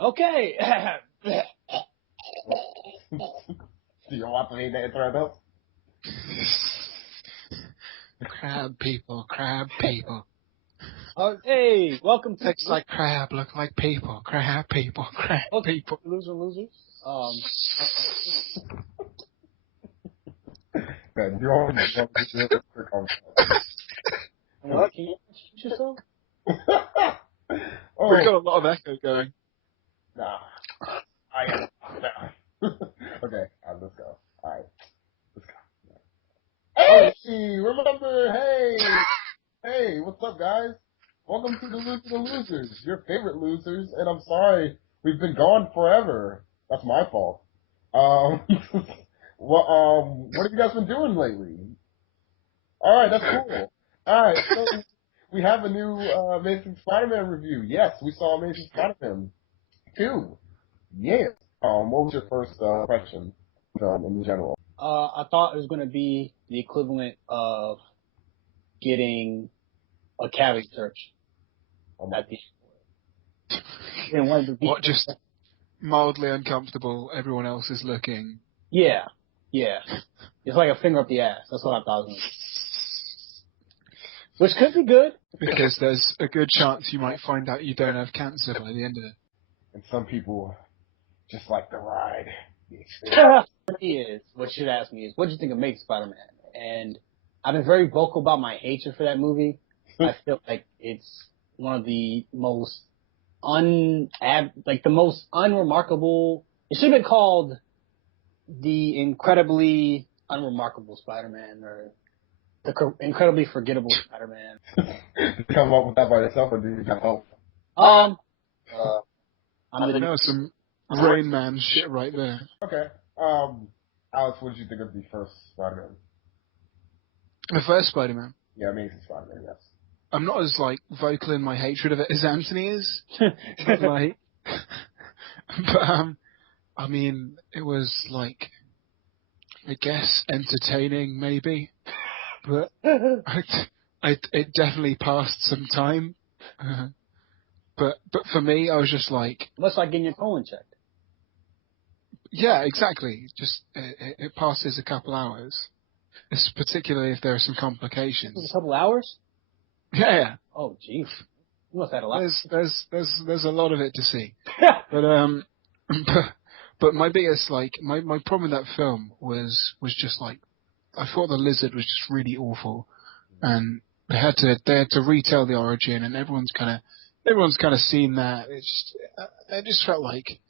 Okay. Do you want to read the intro? Crab people, crab people. Hey, welcome to Looks like crab, look like people. Crab people, crab people. Losers. Good. Do you want to do this quick on What? Can you introduce yourself? Oh, We've got a lot of echo going. nah. I am. Nah. Okay, let's go. Alright, let's go. Hey, remember, hey, what's up, guys? Welcome to the Losers, your favorite losers, and I'm sorry we've been gone forever. That's my fault. Um, what have you guys been doing lately? Alright, that's cool. Alright, so we have a new Amazing Spider-Man review. Yes, we saw Amazing Spider-Man 2. Yes. What was your first impression in general? I thought it was going to be the equivalent of getting a cavity search at the and one of the What, just mildly uncomfortable, everyone else is looking. Yeah. It's like a finger up the ass. That's what I thought it was. Which could be good. Because there's a good chance you might find out you don't have cancer by the end of it. And some people just like the ride, the experience. What you should ask me is, what do you think of Amazing Spider-Man? And I've been very vocal about my hatred for that movie. I feel like it's one of the most the most unremarkable. It should have been called the incredibly unremarkable Spider-Man or the incredibly forgettable Spider-Man. Did you come up with that by yourself, or did you have help? I'm That was some Rain Man shit right there. Okay. Alex, what did you think of the first Spider-Man? The first Spider-Man. Yeah, Amazing Spider-Man, yes. I'm not as, vocal in my hatred of it as Anthony is. But, I mean, it was, I guess, entertaining, maybe. But it definitely passed some time. But for me, I was just like... Much like getting your colon checked. Yeah, exactly. Just, it passes a couple hours. It's particularly if there are some complications. A couple hours? Yeah. Oh, jeez. You must have had a lot. There's a lot of it to see. But my biggest, my problem with that film was just I thought the lizard was just really awful, and they had to retell the origin, and everyone's kind of seen that. It just felt like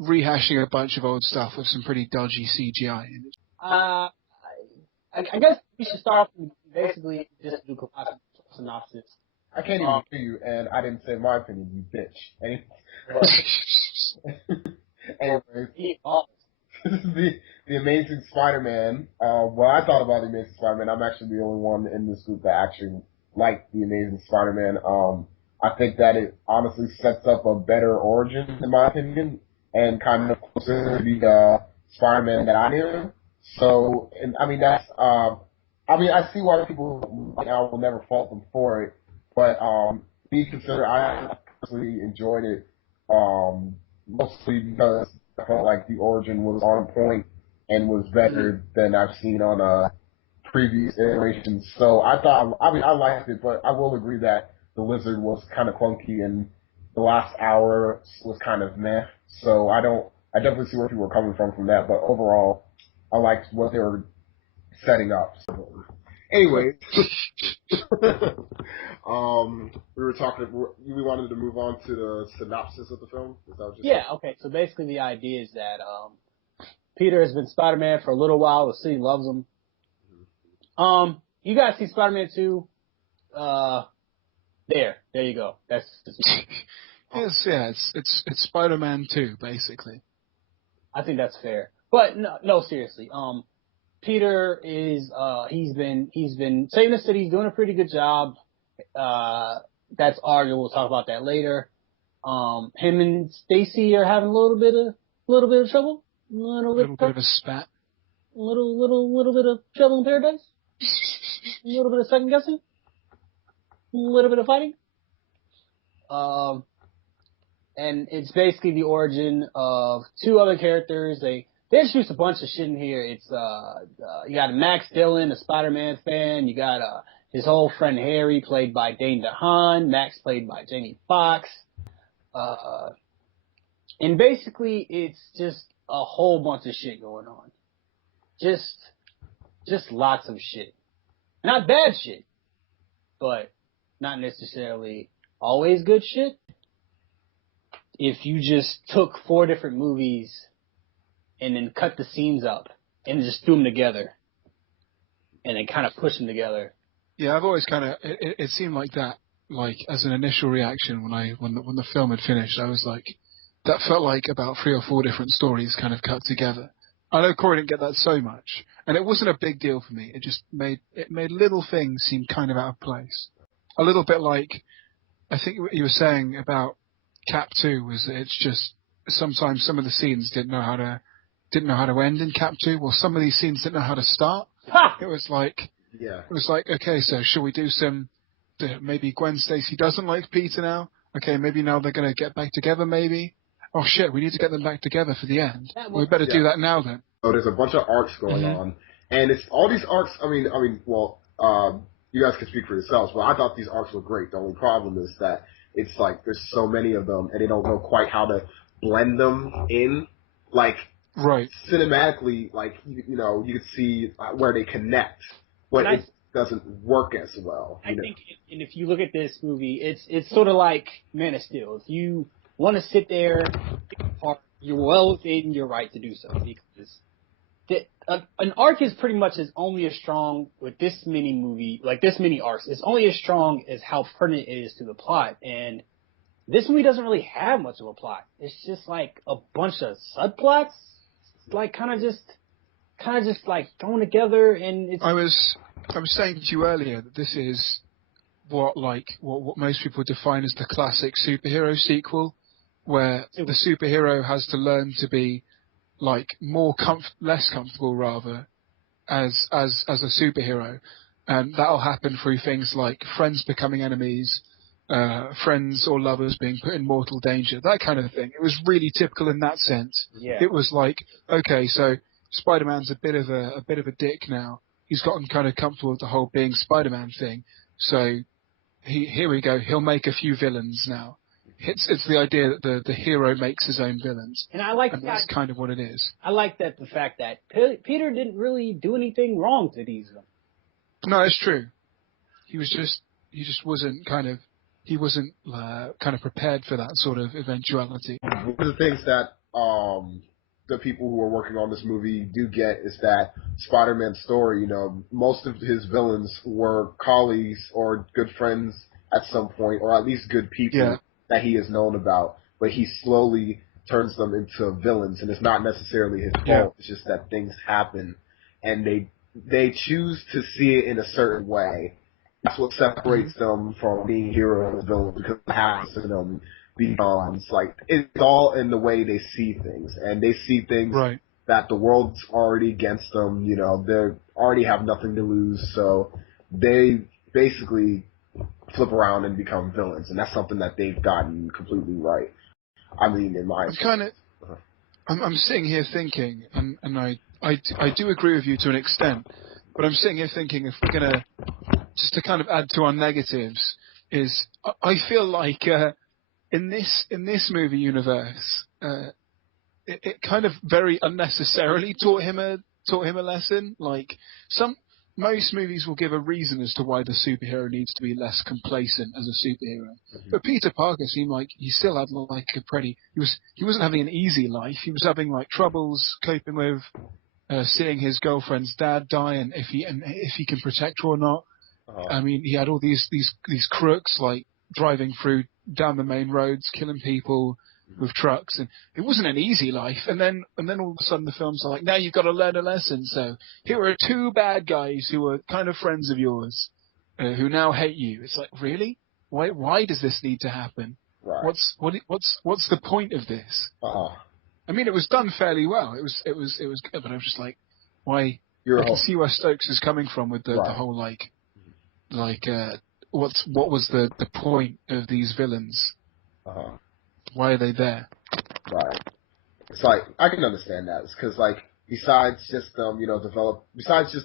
rehashing a bunch of old stuff with some pretty dodgy CGI. I guess we should start off with basically just do a synopsis. I can't even hear you, and I didn't say my opinion, you bitch. Anyways, the Amazing Spider-Man. When I thought about the Amazing Spider-Man, I'm actually the only one in this group that actually liked the Amazing Spider-Man. I think that it honestly sets up a better origin, in my opinion, and kind of closer to the Spider-Man that I knew. So, and I mean, I see why people I will never fault them for it, but be considered, I personally enjoyed it, mostly because I felt like the origin was on point and was better than I've seen on previous iterations. So I liked it, but I will agree that the Lizard was kind of clunky and the last hour was kind of meh. So I definitely see where people were coming from that, but overall, I liked what they were setting up. So, anyway, we were talking. We wanted to move on to the synopsis of the film. Okay. So basically, the idea is that Peter has been Spider-Man for a little while. The city loves him. You guys see Spider-Man 2? There you go. That's It's Spider-Man 2, basically. I think that's fair. But no, seriously. Peter is he's been saving the city. He's doing a pretty good job. That's arguable. We'll talk about that later. Him and Stacy are having a little bit of trouble. A little bit of a spat. Little bit of trouble in paradise. A little bit of second guessing. A little bit of fighting. and it's basically the origin of two other characters. They introduced a bunch of shit in here. It's you got Max Dillon, a Spider-Man fan. You got his whole friend Harry, played by Dane DeHaan. Max, played by Jamie Foxx. And basically, it's just a whole bunch of shit going on. Just lots of shit. Not bad shit, but not necessarily always good shit. If you just took 4 different movies and then cut the scenes up and just threw them together and then kind of pushed them together. Yeah, I've always kind of, it seemed like that, like as an initial reaction when the film had finished, I was like, that felt like about 3 or 4 different stories kind of cut together. I know Corey didn't get that so much, and it wasn't a big deal for me. It just made little things seem kind of out of place. A little bit like, I think what you were saying about Cap 2 was that it's just sometimes some of the scenes didn't know how to end in Cap 2. Well, some of these scenes didn't know how to start. Ha! It was like, okay, so should we do some? Maybe Gwen Stacy doesn't like Peter now. Okay, maybe now they're gonna get back together. Maybe. Oh shit, we need to get them back together for the end. We better do that now then. So there's a bunch of arcs going on, and it's all these arcs. I mean, well, you guys can speak for yourselves, but I thought these arcs were great. The only problem is that it's like there's so many of them, and they don't know quite how to blend them in. Like, right, cinematically, like you could see where they connect, but it doesn't work as well. I think, and if you look at this movie, it's sort of like Man of Steel. If you want to sit there, you're well within your right to do so, because an arc is pretty much only as strong with this many arcs. It's only as strong as how pertinent it is to the plot. And this movie doesn't really have much of a plot. It's just like a bunch of subplots, like kind of just like thrown together. And it's. I was saying to you earlier that this is what most people define as the classic superhero sequel, where the superhero has to learn to be like less comfortable rather as a superhero, and that'll happen through things like friends becoming enemies, friends or lovers being put in mortal danger, that kind of thing. It was really typical in that sense. Yeah. It was like, okay, so Spider-Man's a bit of a dick now. He's gotten kind of comfortable with the whole being Spider-Man thing, so here we go. He'll make a few villains now. It's the idea that the hero makes his own villains, and that's kind of what it is. I like that the fact that Peter didn't really do anything wrong to these. No, it's true. He wasn't kind of prepared for that sort of eventuality. One of the things that the people who are working on this movie do get is that Spider-Man's story, most of his villains were colleagues or good friends at some point, or at least good people that he has known about, but he slowly turns them into villains, and it's not necessarily his fault. It's just that things happen, and they choose to see it in a certain way. That's what separates them from being heroes and villains, because it happens to them beyond. Like, it's all in the way they see things, and they see things that the world's already against them. They already have nothing to lose, so they basically flip around and become villains, and that's something that they've gotten completely right. I mean, in my opinion. I'm sitting here thinking, and I do agree with you to an extent, but I'm sitting here thinking, if we're gonna just to kind of add to our negatives, is I feel like in this movie universe, it kind of very unnecessarily taught him a lesson. Like most movies will give a reason as to why the superhero needs to be less complacent as a superhero. Mm-hmm. But Peter Parker seemed like he still had like he wasn't having an easy life. He was having like troubles coping with seeing his girlfriend's dad die, and if he can protect her or not. Uh-huh. I mean, he had all these crooks like driving down the main roads, killing people with trucks, and it wasn't an easy life. And then all of a sudden the films are like, now you've got to learn a lesson. So here are 2 bad guys who are kind of friends of yours, who now hate you. It's like, really? Why does this need to happen? Right. What's the point of this? Uh-huh. I mean, it was done fairly well. It was good, but I was just like, why? I can see where Stokes is coming from with the whole what was the point of these villains? Uh-huh. Why are they there? Right. It's like I can understand that. It's because like besides just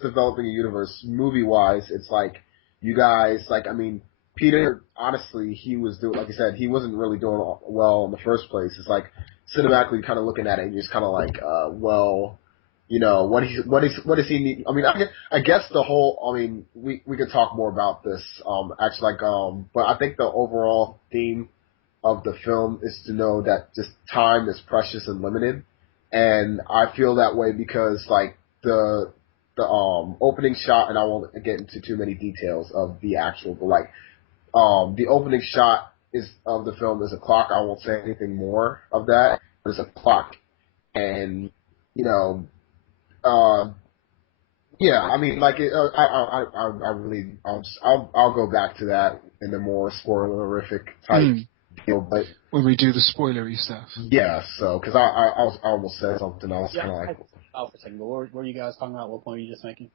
developing a universe movie wise, it's like you guys like I mean Peter honestly he was doing like I said he wasn't really doing well in the first place. It's like cinematically kind of looking at it and you're just kind of like well. You know what does he need? I mean, I guess the whole. I mean, we could talk more about this. Actually, but I think the overall theme of the film is to know that just time is precious and limited, and I feel that way because like the opening shot, and I won't get into too many details of the actual, but like the opening shot is of the film is a clock. I won't say anything more of that, but it's a clock, and you know yeah, I mean, like, I really, I'll go back to that in the more spoilerific type deal, but when we do the spoilery stuff. Yeah, so because I almost said something, I was kind of like, oh, for a second, but what were you guys talking about? What point were you just making?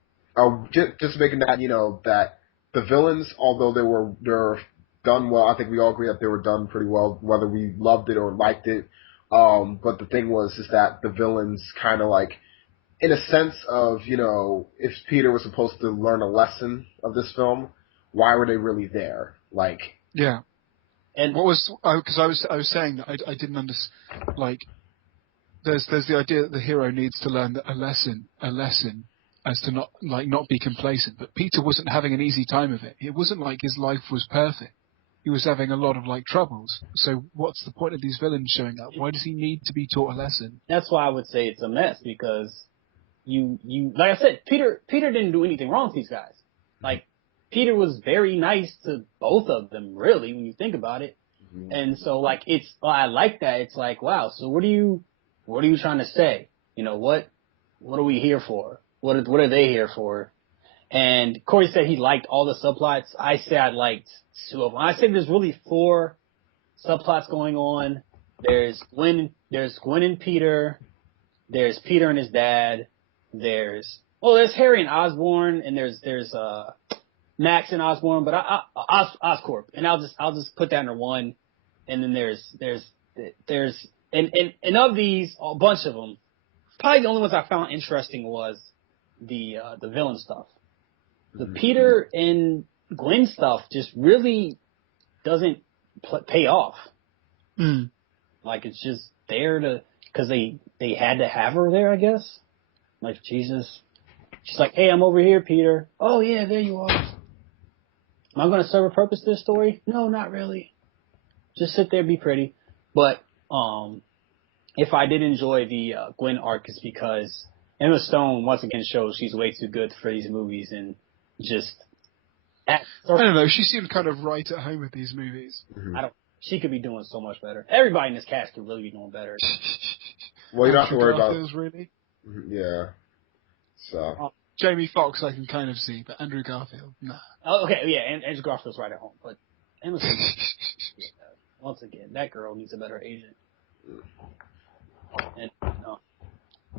Just making that that the villains, although they're done well, I think we all agree that they were done pretty well, whether we loved it or liked it. But the thing is that the villains kind of like. In a sense of, if Peter was supposed to learn a lesson of this film, why were they really there? Like, yeah. And what was because I was saying that I didn't understand. Like, there's the idea that the hero needs to learn a lesson as to not be complacent. But Peter wasn't having an easy time of it. It wasn't like his life was perfect. He was having a lot of troubles. So what's the point of these villains showing up? Why does he need to be taught a lesson? That's why I would say it's a mess because. You like I said, Peter didn't do anything wrong with these guys. Like Peter was very nice to both of them, really, when you think about it. Mm-hmm. And so I like that. It's like, wow, so what are you trying to say? What are we here for? What are they here for? And Corey said he liked all the subplots. I say I liked 2 of them. I say there's really 4 subplots going on. There's Gwen and Peter. There's Peter and his dad. There's Harry and Osborn, and there's Max and Osborn, but Oscorp, and I'll just put that under one. And then there's and of these, a bunch of them, probably the only ones I found interesting was the villain stuff. The Peter and Gwen stuff just really doesn't pay off. Like it's just there because they had to have her there, I guess. Like, Jesus. She's like, hey, I'm over here, Peter. Oh, yeah, there you are. Am I going to serve a purpose to this story? No, not really. Just sit there, be pretty. But if I did enjoy the Gwen arc, it's because Emma Stone, once again, shows she's way too good for these movies and just... I don't know. She seemed kind of right at home with these movies. She could be doing so much better. Everybody in this cast could really be doing better. Well, you don't have to worry about... Really? Yeah. So Jamie Foxx I can kind of see, but Andrew Garfield, nah. Oh, okay, yeah, Andrew Garfield's right at home, but Emma Stone, once again, that girl needs a better agent. And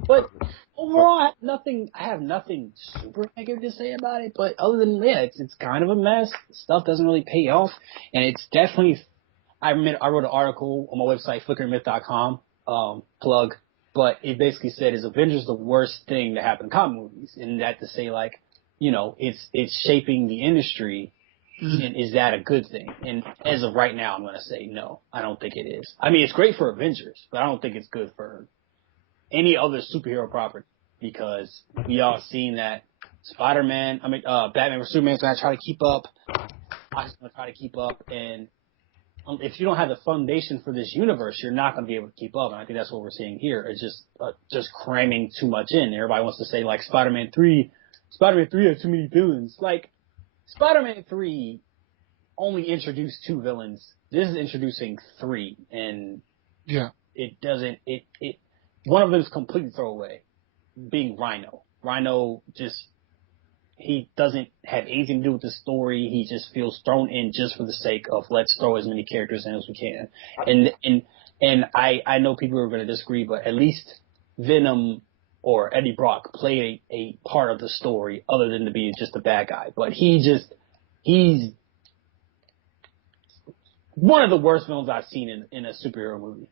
but overall, I have nothing super negative to say about it. But other than that, it's kind of a mess. Stuff doesn't really pay off, and it's definitely. I wrote an article on my website, flickermyth.com, plug. But it basically said, is Avengers the worst thing to happen in comic movies? And that to say, it's shaping the industry, and is that a good thing? And as of right now, I'm going to say no. I don't think it is. I mean, it's great for Avengers, but I don't think it's good for any other superhero property because we all seen that Batman vs. Superman is going to try to keep up. I'm just going to try to keep up, and if you don't have the foundation for this universe, you're not going to be able to keep up. And I think that's what we're seeing here. It's just cramming too much in. Everybody wants to say Spider-Man 3 had too many villains. Spider-Man 3 only introduced 2 villains. This is introducing 3, and it doesn't. It one of them is completely throwaway, being Rhino. Rhino just. He doesn't have anything to do with the story. He just feels thrown in just for the sake of let's throw as many characters in as we can. And I know people are going to disagree, but at least Venom or Eddie Brock play a part of the story other than to be just a bad guy. But he's one of the worst villains I've seen in a superhero movie.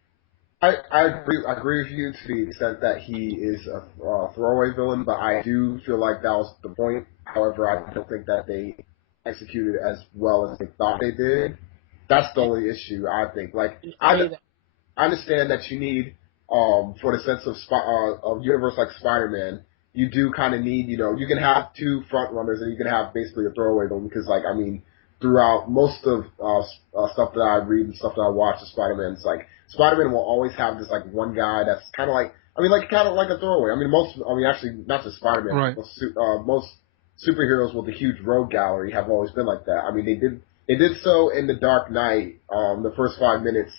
I agree with you to the extent that he is a throwaway villain, but I do feel like that was the point. However, I don't think that they executed as well as they thought they did. That's the only issue, I think. Like, I understand that you need, for the sense of universe like Spider-Man, you do kind of need, you can have two front runners and you can have basically a throwaway villain because, like, I mean, throughout most of stuff that I read and stuff that I watch of Spider-Man, it's like Spider-Man will always have this like one guy that's kind of like, I mean, like kind of like a throwaway. I mean, actually, not just Spider-Man. Right. Most superheroes with a huge rogue gallery have always been like that. I mean, they did so in The Dark Knight. The first 5 minutes,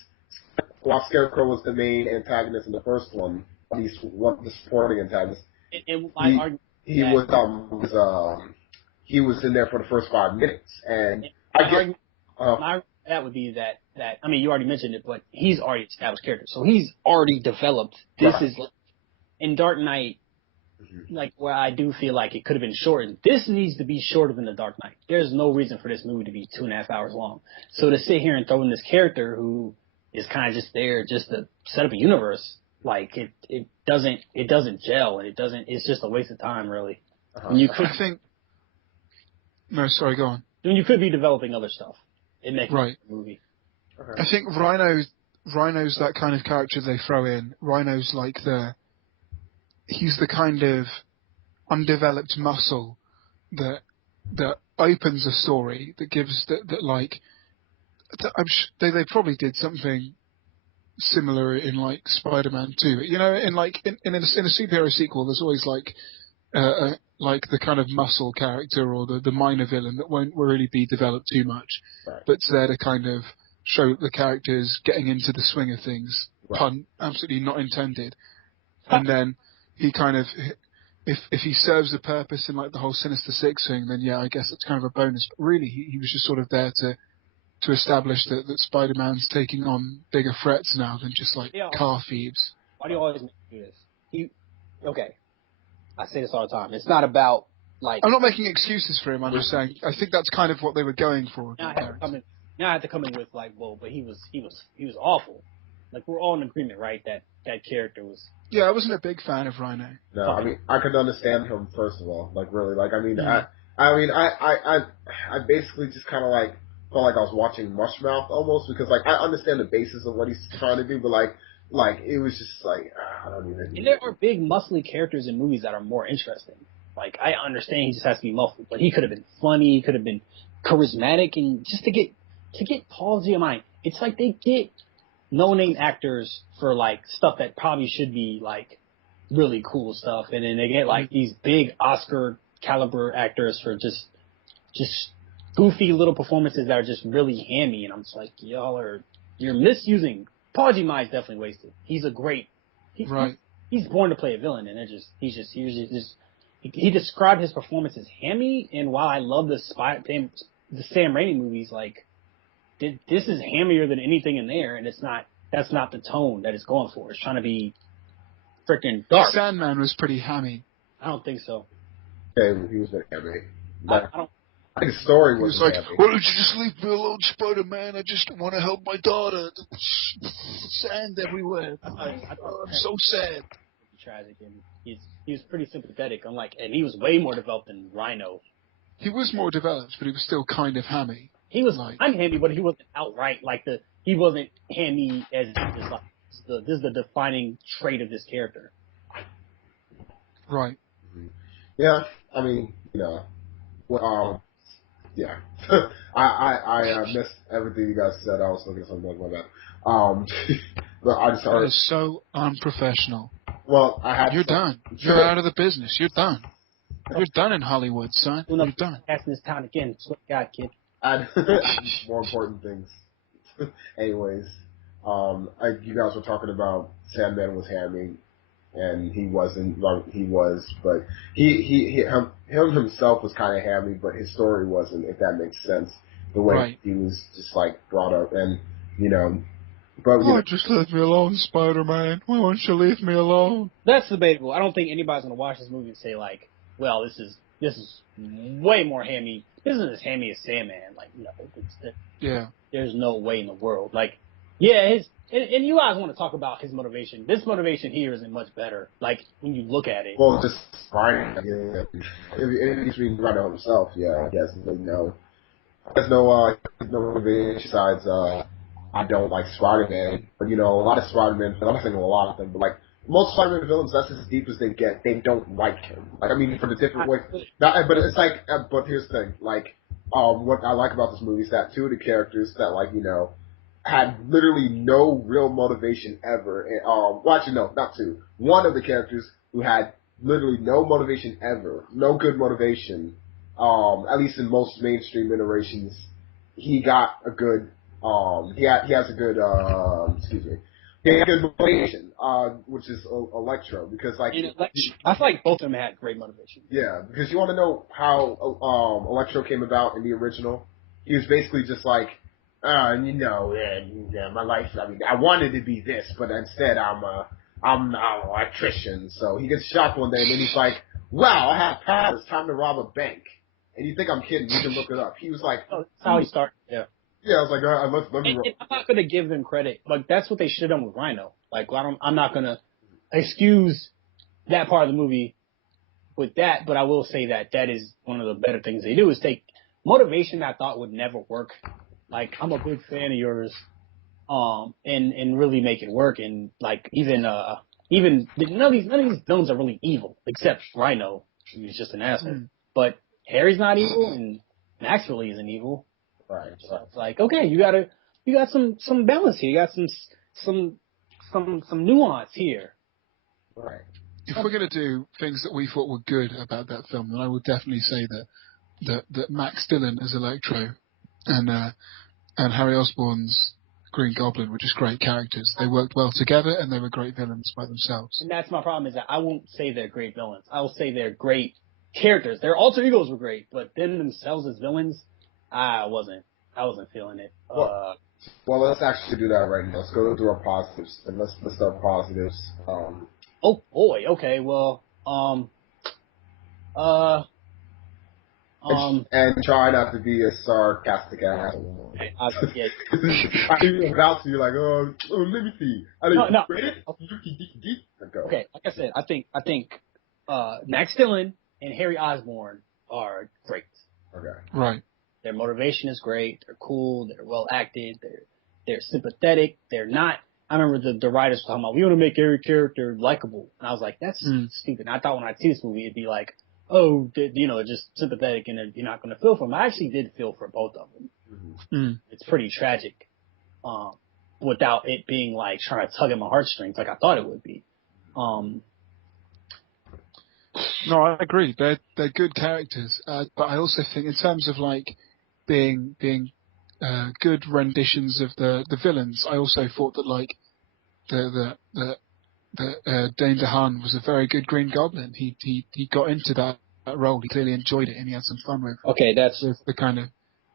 while Scarecrow was the main antagonist in the first one, at least one of the supporting antagonists. He was in there for the first 5 minutes, and that would be that. I mean, you already mentioned it, but he's already established character, so he's already developed. This is in Dark Knight, like where I do feel like it could have been shortened. This needs to be shorter than The Dark Knight. There's no reason for this movie to be 2.5 hours long. So to sit here and throw in this character who is kind of just there just to set up a universe, like it doesn't gel. It's just a waste of time, really. When you could, No, sorry, go on. When you could be developing other stuff. It makes a movie. I think Rhino's that kind of character they throw in. Rhino's like he's the kind of undeveloped muscle that opens a story, that gives they probably did something similar in like Spider-Man 2. You know, in a superhero sequel, there's always like the kind of muscle character or the minor villain that won't really be developed too much, but it's there to kind of show the characters getting into the swing of things. Pun absolutely not intended. And then he kind of, if he serves a purpose in like the whole Sinister Six thing, then yeah, I guess it's kind of a bonus. But really, he was just sort of there to establish that Spider-Man's taking on bigger threats now than just like car thieves. Why do you always make me do this? Okay. I say this all the time. It's not about like. I'm not making excuses for him. I'm just saying I think that's kind of what they were going for. Now I have to come in with like, well, but he was awful. Like we're all in agreement, right? That character was. Yeah, I wasn't a big fan of Rhino. No, I mean I could understand him first of all. Like really, like I basically just kind of like felt like I was watching Mushmouth almost because like I understand the basis of what he's trying to do, but like it was just like I don't even. And there are big muscly characters in movies that are more interesting. Like I understand he just has to be muscly, but he could have been funny, he could have been charismatic, and just to get Paul Giamatti, it's like they get no-name actors for like stuff that probably should be like really cool stuff, and then they get like these big Oscar caliber actors for just goofy little performances that are just really hammy, and I'm just like, you're misusing. Paul Giamatti's definitely wasted. He's a great, he's born to play a villain, and he described his performance as hammy, and while I love the Sam Raimi movies, like, this is hammier than anything in there, and that's not the tone that it's going for. It's trying to be freaking dark. Sandman was pretty hammy. I don't think so. Okay, he was very hammy. I think the story was like, hammy. why don't you just leave me alone, Spider-Man? I just want to help my daughter. Sand everywhere. I'm so sad. Tragic, and he was pretty sympathetic. And he was way more developed than Rhino. He was more developed, but he was still kind of hammy. He was hammy, but he wasn't outright he wasn't hammy as just like this is the defining trait of this character. Right. Yeah, I mean, yeah. I missed everything you guys said. I was looking at something like my bad. But I just That is so unprofessional. Well, You're done. You're out of the business. You're done. You're done in Hollywood, son. You're done. Passing this town again. Swear to God, kid. More important things. Anyways, you guys were talking about Sandman was hammy, and he wasn't. He was, but him himself was kind of hammy, but his story wasn't. If that makes sense, the way he was just like brought up, and but just leave me alone, Spider-Man. Why won't you leave me alone? That's debatable. I don't think anybody's gonna watch this movie and say like, well, this is way more hammy. This isn't as hammy as Sandman. Like, no. Yeah. there's no way in the world. Like, yeah, and you guys want to talk about his motivation. This motivation here isn't much better. Like, when you look at it. Well, just Rhino. Yeah. If he's reading Rhino himself, yeah, I guess no. There's no motivation besides I don't like Spider-Man. But a lot of Spider-Man. I'm not saying a lot of them, but like most Spider-Man villains, that's as deep as they get. They don't like him. Like, I mean, for the different ways. But it's like, but here's the thing. Like, what I like about this movie is that two of the characters that had literally no real motivation ever. And, well, actually, no, not two. One of the characters who had literally no motivation ever, no good motivation. At least in most mainstream iterations, he got a good. He has a good. Excuse me. He had a good motivation, which is Electro, because I feel like both of them had great motivation. Yeah, because you want to know how Electro came about in the original. He was basically just like, my life. I mean, I wanted to be this, but instead I'm an electrician. So he gets shot one day, and then he's like, "Wow, I have powers. Time to rob a bank." And you think I'm kidding? You can look it up. He was like, "Oh, that's how he started." Yeah. Yeah, I was like, let me. I'm not gonna give them credit. Like, that's what they should have done with Rhino. Like, I'm not gonna excuse that part of the movie with that, but I will say that is one of the better things they do is take motivation that I thought would never work. Like, I'm a big fan of yours, and really make it work. And like, even none of these villains are really evil except Rhino. He's just an asshole. But Harry's not evil, and Max really isn't evil. Right. So it's like, okay, you got some balance here. You got some nuance here. Right. If we're going to do things that we thought were good about that film, then I would definitely say that Max Dillon as Electro and Harry Osborn's Green Goblin were just great characters. They worked well together, and they were great villains by themselves. And that's my problem, is that I won't say they're great villains. I will say they're great characters. Their alter egos were great, but them themselves as villains, I wasn't feeling it. Well, let's actually do that right now. Let's go through our positives, and let's start positives. Oh boy. Okay. Well. And try not to be a sarcastic asshole. Yeah. You're about to, you're like, oh, let me see. No. Go. Okay. Like I said, I think Max Dillon and Harry Osborn are great. Okay. Right. Their motivation is great. They're cool. They're well acted. They're sympathetic. They're not. I remember the writers were talking about, we want to make every character likable, and I was like, that's stupid. And I thought when I'd see this movie, it'd be like, oh, just sympathetic, and you're not going to feel for them. I actually did feel for both of them. Mm-hmm. It's pretty tragic, without it being like trying to tug at my heartstrings like I thought it would be. No, I agree. They're good characters, but I also think in terms of like being good renditions of the villains, I also thought that like the Dane DeHaan was a very good Green Goblin. He got into that role. He clearly enjoyed it, and he had some fun with. Okay, that's with the kind of.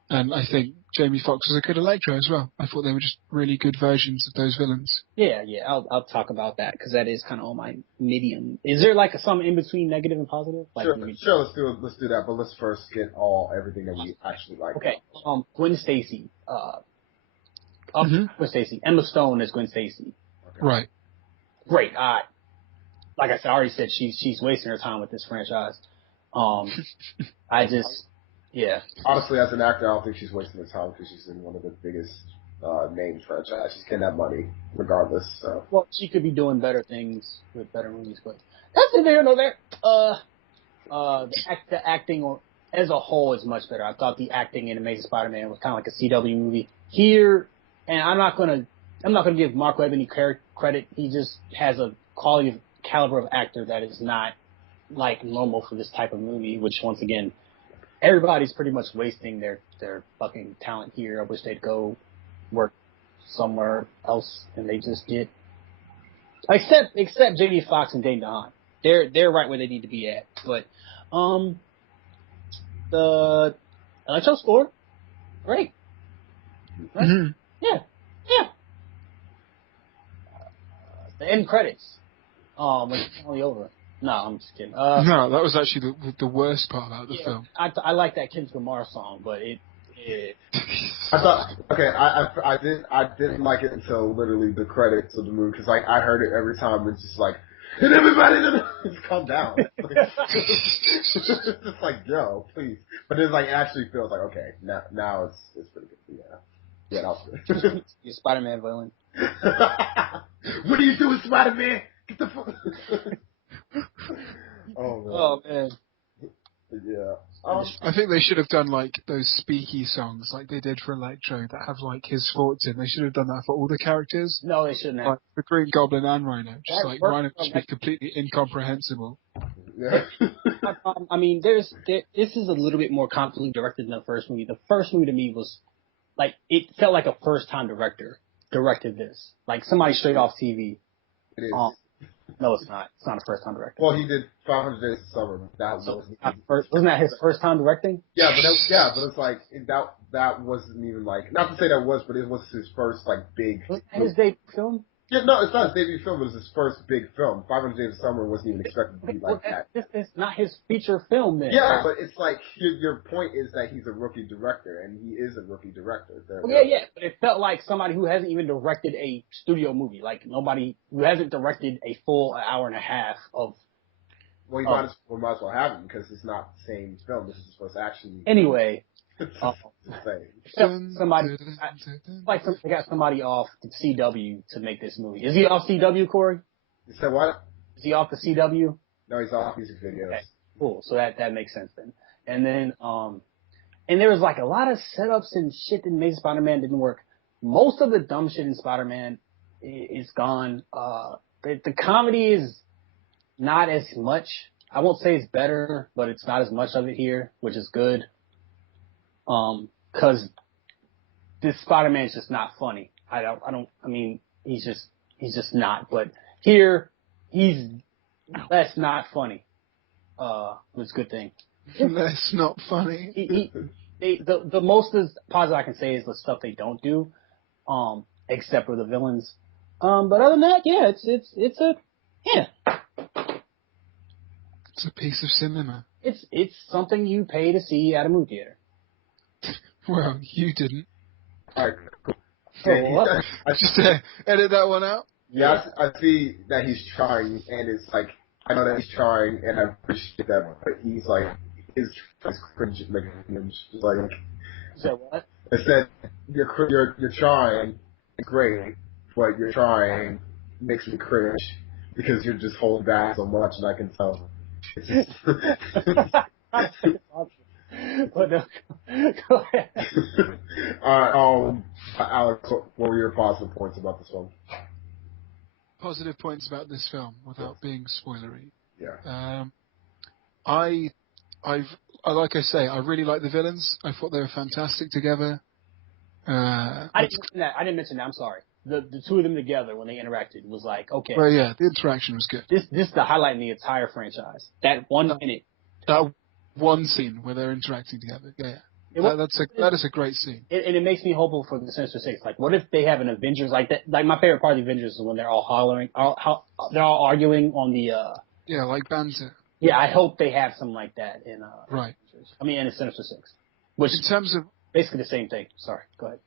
And I think Jamie Foxx was a good Electro as well. I thought they were just really good versions of those villains. Yeah. I'll talk about that because that is kind of on my medium. Is there like some in between negative and positive? Like, sure. Let's do that. But let's first get everything that we actually like. Okay. Gwen Stacy. Gwen Stacy. Emma Stone as Gwen Stacy. Okay. Right. Great. Like I said, I already said she's wasting her time with this franchise. Yeah. Honestly, as an actor, I don't think she's wasting her time because she's in one of the biggest named franchises. She's getting that money regardless. So. Well, she could be doing better things with better movies, but that's neither here nor there. The acting as a whole is much better. I thought the acting in Amazing Spider-Man was kind of like a CW movie. Here, and I'm not gonna give Mark Webb any credit. He just has a caliber of actor that is not like normal for this type of movie. Which once again, everybody's pretty much wasting their fucking talent here. I wish they'd go work somewhere else, and they just get. Except Jamie Foxx and Dane DeHaan, they're right where they need to be at. But the Electro score, great. Right? Mm-hmm. Yeah. The end credits. When it's only over. No, I'm just kidding. No, that was actually the worst part about the film. I like that Kendrick Lamar song, but Yeah. I thought, okay, I didn't like it until literally the credits of the movie, because like I heard it every time. It's just like, and everybody just calm down. It's just like, yo, please. But it's like it actually feels like, okay, now it's pretty good. Yeah, that was good. You're Spider-Man villain. What are you doing, Spider-Man? Get the fuck. Oh man. Oh man. Yeah. I think they should have done like those speaky songs like they did for Electro that have like his thoughts in. They should have done that for all the characters. No, they shouldn't have. Like the Green Goblin and Rhino. Just That like worked Rhino so should be completely incomprehensible. Yeah. I mean, this is a little bit more completely directed than the first movie. The first movie to me was like, it felt like a first-time director directed this. Like somebody straight off TV. It is. No, it's not. It's not a first-time director. Well, he did 500 Days of Summer. That So, was wasn't that his first time directing? yeah, but it's like that wasn't even like, not to say that was, but it was his first like big. Was that his debut film? Yeah, no, it's not his debut film. It was his first big film. 500 Days of Summer wasn't even expected to be like that. This is not his feature film then. Yeah, but it's like your point is that he's a rookie director, and he is a rookie director. Yeah, but it felt like somebody who hasn't even directed a studio movie, like nobody who hasn't directed a full hour and a half of. Well, you might as well have him because it's not the same film. This is supposed to actually. Anyway. It's the same. Somebody, they got somebody off the CW to make this movie. Is he off CW, Corey? You said what? Is he off the CW? No, he's off music videos. Okay, cool. So that makes sense then. And then, and there was like a lot of setups and shit that made Spider-Man didn't work. Most of the dumb shit in Spider-Man is gone. The comedy is not as much. I won't say it's better, but it's not as much of it here, which is good. Cause this Spider-Man is just not funny. I mean, he's just not, but here, he's less not funny. It's a good thing. Less not funny. The most positive I can say is the stuff they don't do, except for the villains. But other than that, yeah, it's a piece of cinema. It's something you pay to see at a movie theater. Well, you didn't. All right, cool. I just edit that one out. Yeah, I see that he's trying, and it's like, I know that he's trying, and I appreciate that, but he's like, his cringe making him just like. So what? I said you're trying, great, but you're trying makes me cringe because you're just holding back so much, and I can tell. But no, go ahead. Alex, what were your positive points about this film? Positive points about this film, without being spoilery. Yeah. Like I say, I really like the villains. I thought they were fantastic together. I didn't mention that. I'm sorry. The two of them together when they interacted was like, okay. Well, yeah, the interaction was good. This is the highlight in the entire franchise. That 1 minute. That one scene where they're interacting together. Yeah. That is a great scene. And it makes me hopeful for the Sinister Six. Like, what if they have an Avengers like that? Like, my favorite part of the Avengers is when they're all hollering, they're all arguing on the. Yeah, like banter. Yeah, I hope they have something like that in. Right. I mean, in the Sinister Six, which in terms of basically the same thing. Sorry, go ahead.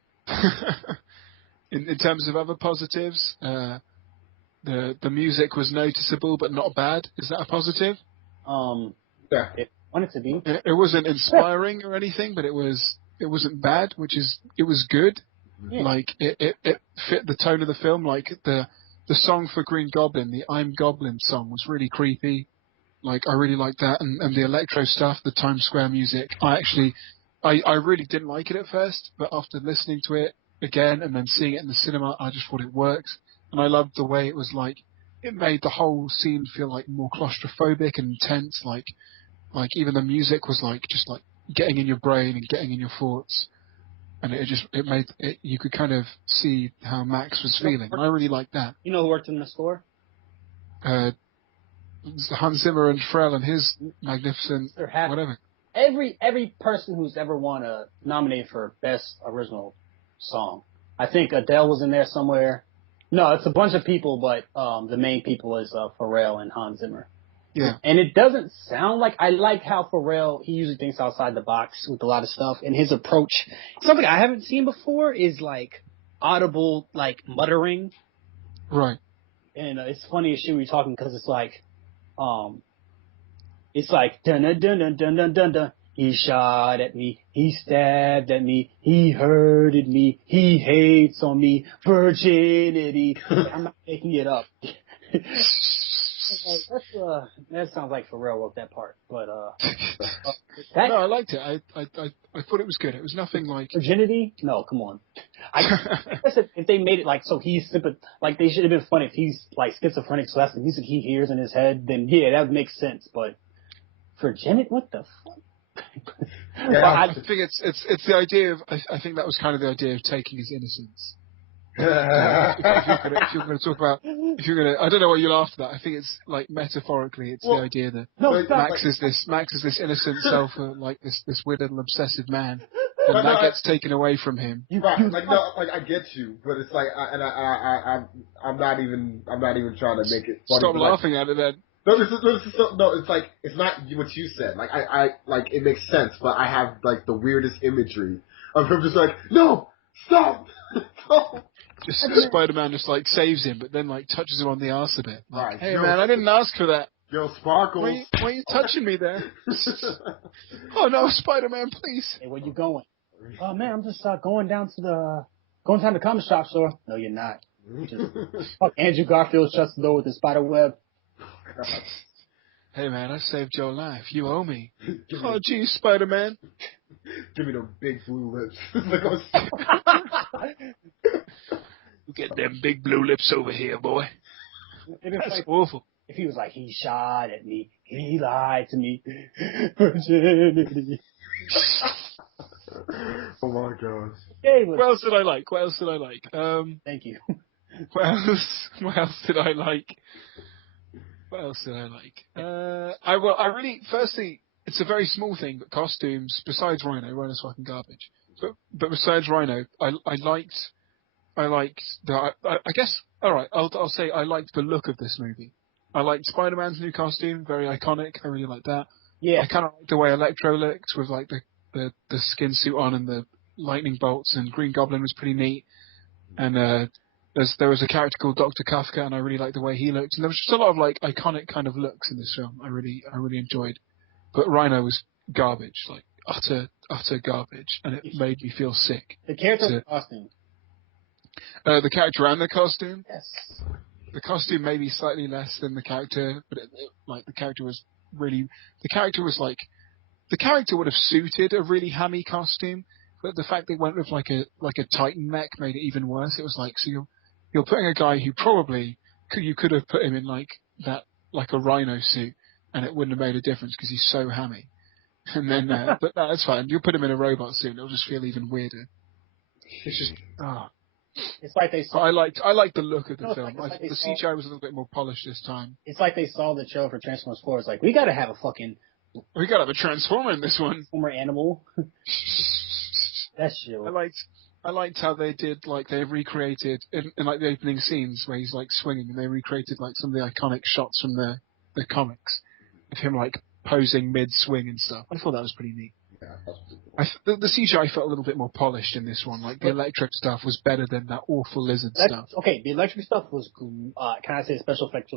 in terms of other positives, the music was noticeable but not bad. Is that a positive? Yeah. It wanted to be. It wasn't inspiring or anything, but it wasn't bad, it was good. Yeah. Like it fit the tone of the film. Like the song for Green Goblin, the I'm Goblin song, was really creepy. Like I really liked that, and the electro stuff, the Times Square music. I really didn't like it at first, but after listening to it again and then seeing it in the cinema, I just thought it worked. And I loved the way it was like, it made the whole scene feel like more claustrophobic and intense. Like even the music was like just like getting in your brain and getting in your thoughts, and it made it, you could kind of see how Max was feeling. And I really liked that. You know who worked in the score? Hans Zimmer and Pharrell and his magnificent whatever. Every person who's ever won a nominated for best original song. I think Adele was in there somewhere. No, it's a bunch of people, but the main people is Pharrell and Hans Zimmer. Yeah. And it doesn't sound like, I like how Pharrell, he usually thinks outside the box with a lot of stuff, and his approach, something I haven't seen before is like audible, like muttering. Right. And it's funny as shit when you're talking because it's like dun dun dun dun dun dun dun dun. He shot at me, he stabbed at me, he hurted me, he hates on me, virginity. I'm not making it up. That sounds like Pharrell wrote that part, but that No, I liked it. I thought it was good. It was nothing like virginity. No, come on. I guess if they made it like so he's like they should have been funny if he's like schizophrenic, so that's the music he hears in his head. Then yeah, that would make sense. But virginity, what the fuck? I think it's the idea of I think that was kind of the idea of taking his innocence. if you're going to talk about, I don't know why you laughed at that. I think it's like metaphorically, it's the idea that Max is this innocent self, like this weird little obsessive man, and that gets taken away from him. Right, I get you, but it's like, I'm not even trying to make it funny. Stop laughing at it then. No, it's like, it's not what you said. Like, I it makes sense, but I have, like, the weirdest imagery of him just like, no, stop, no. Just Spider-Man just, like, saves him, but then, like, touches him on the arse a bit. Like, right. Hey, man, I didn't ask for that. Yo, Sparkles. Why are you touching me there? Oh, no, Spider-Man, please. Hey, where you going? Oh, man, I'm just going down to the comic shop store. No, you're not. Fuck, Andrew Garfield shuts the door with the spider web. God. Hey, man, I saved your life. You owe me. Oh, geez, Spider-Man. Give me the big blue lips. Get them big blue lips over here, boy. That's awful. If he was like, he shot at me, he lied to me, virginity. Oh my gosh. What else did I like? Thank you. What else did I like? Firstly, it's a very small thing, but costumes, besides Rhino's fucking garbage. But besides Rhino, I guess, alright, I'll say I liked the look of this movie. I liked Spider-Man's new costume, very iconic, I really like that. Yeah. I kind of like the way Electro looked with like the skin suit on and the lightning bolts, and Green Goblin was pretty neat. And there was a character called Dr. Kafka, and I really liked the way he looked. And there was just a lot of like iconic kind of looks in this film. I really enjoyed. But Rhino was garbage, like utter garbage, and it made me feel sick. The character and the costume. The character and the costume. Yes. The costume maybe slightly less than the character, but the character was the character would have suited a really hammy costume, but the fact they went with like a Titan mech made it even worse. It was like, so you're putting a guy who probably you could have put him in like a Rhino suit, and it wouldn't have made a difference because he's so hammy. And then, but no, that's fine. You'll put him in a robot suit, it'll just feel even weirder. It's just, It's like they saw. I liked the look of the film. The CGI was a little bit more polished this time. It's like they saw the trailer for Transformers 4. It's like, we gotta have a Transformer in this one. Transformer animal. That shit. I liked how they did, like, they recreated, in like the opening scenes where he's like swinging, and they recreated like some of the iconic shots from the comics of him like posing mid-swing and stuff. I thought that was pretty neat. Yeah, the CGI felt a little bit more polished in this one. Like, the electric stuff was better than that awful lizard stuff. Okay, the electric stuff was, can I say special effects for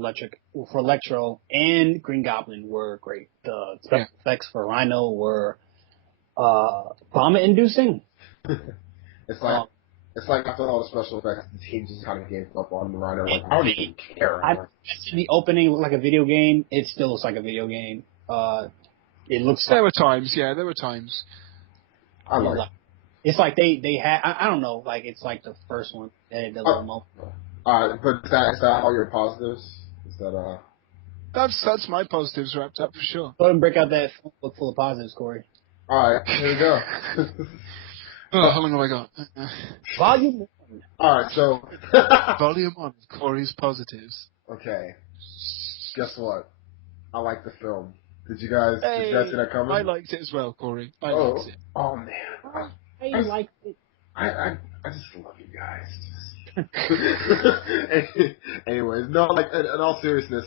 Electro and Green Goblin were great. The special effects for Rhino were vomit-inducing. It's like after all the special effects, the team just kind of gave up on the Rhino. Like, I don't even care. I've seen the opening look like a video game. It still looks like a video game. It looks. There were times. I like it. It's like they had. I don't know. Like it's like the first one. They had the little moment. But is that all your positives? Is that That's my positives wrapped up for sure. Go ahead and break out that book full of positives, Corey. All right, here we go. How long have I got? Volume 1. All right, so Volume 1 of Corey's positives. Okay. Guess what? I like the film. Did you guys see that coming? I liked it as well, Corey. I liked it. Oh man. I liked it. I just love you guys. Anyways, no, like in all seriousness,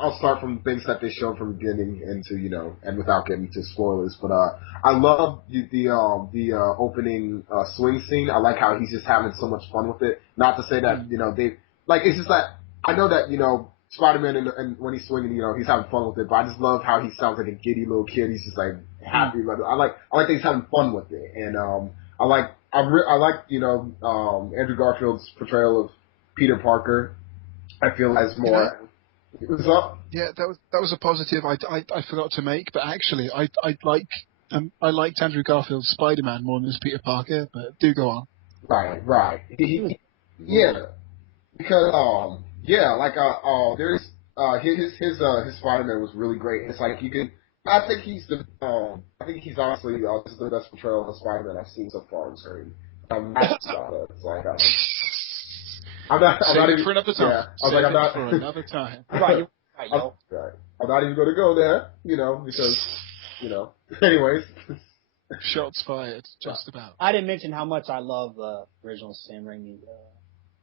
I'll start from things that they showed from the beginning into, and without getting into spoilers. But I love the opening swing scene. I like how he's just having so much fun with it. Not to say that they like it's just that I know that Spider-Man and when he's swinging, he's having fun with it. But I just love how he sounds like a giddy little kid. He's just like happy. I like that he's having fun with it, and I like Andrew Garfield's portrayal of Peter Parker. I feel as more. What's up? Yeah, that was a positive I forgot to make, but actually I liked Andrew Garfield's Spider-Man more than his Peter Parker, but do go on. Right. Yeah, because there's his Spider-Man was really great. It's like I think he's honestly this is the best portrayal of Spider-Man I've seen so far on screen. It's like. I'm not even for another time. Yeah, I was like, I'm not for another time. Right. I'm not even going to go there, because, anyways. Shots fired, just about. I didn't mention how much I love the original Sam Raimi.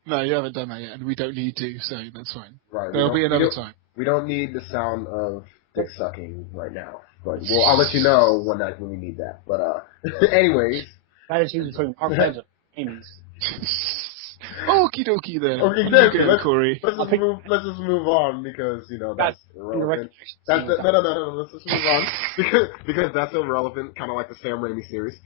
No, you haven't done that yet, and we don't need to, so that's fine. Right. There'll be another time. We don't need the sound of dick sucking right now, but I'll let you know when we need that. But anyways. I just use it for our friends. Okie dokie then. Okay, exactly. Corey. Let's just move on because that's irrelevant. No. Let's just move on because that's irrelevant, kind of like the Sam Raimi series.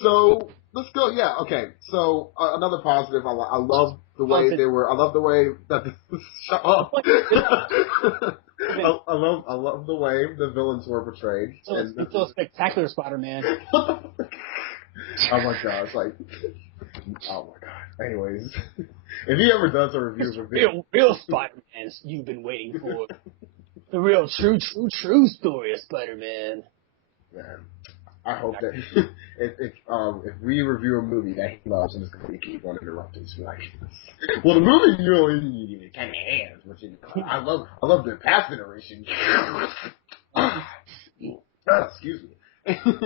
So let's go. Yeah. Okay. So another positive. I love the way they were. I love the way that. Shut up. I love the way the villains were portrayed. So it's a spectacular Spider-Man. Oh my god! It's like. Oh my god. Anyways, if he ever does a review of real Spider-Man you've been waiting for. The real true story of Spider-Man. Man, I hope that if we review a movie that he loves and it's going to keep on interrupting, so like, well, the movie you kind of has, which is, I love the past generation. Excuse me.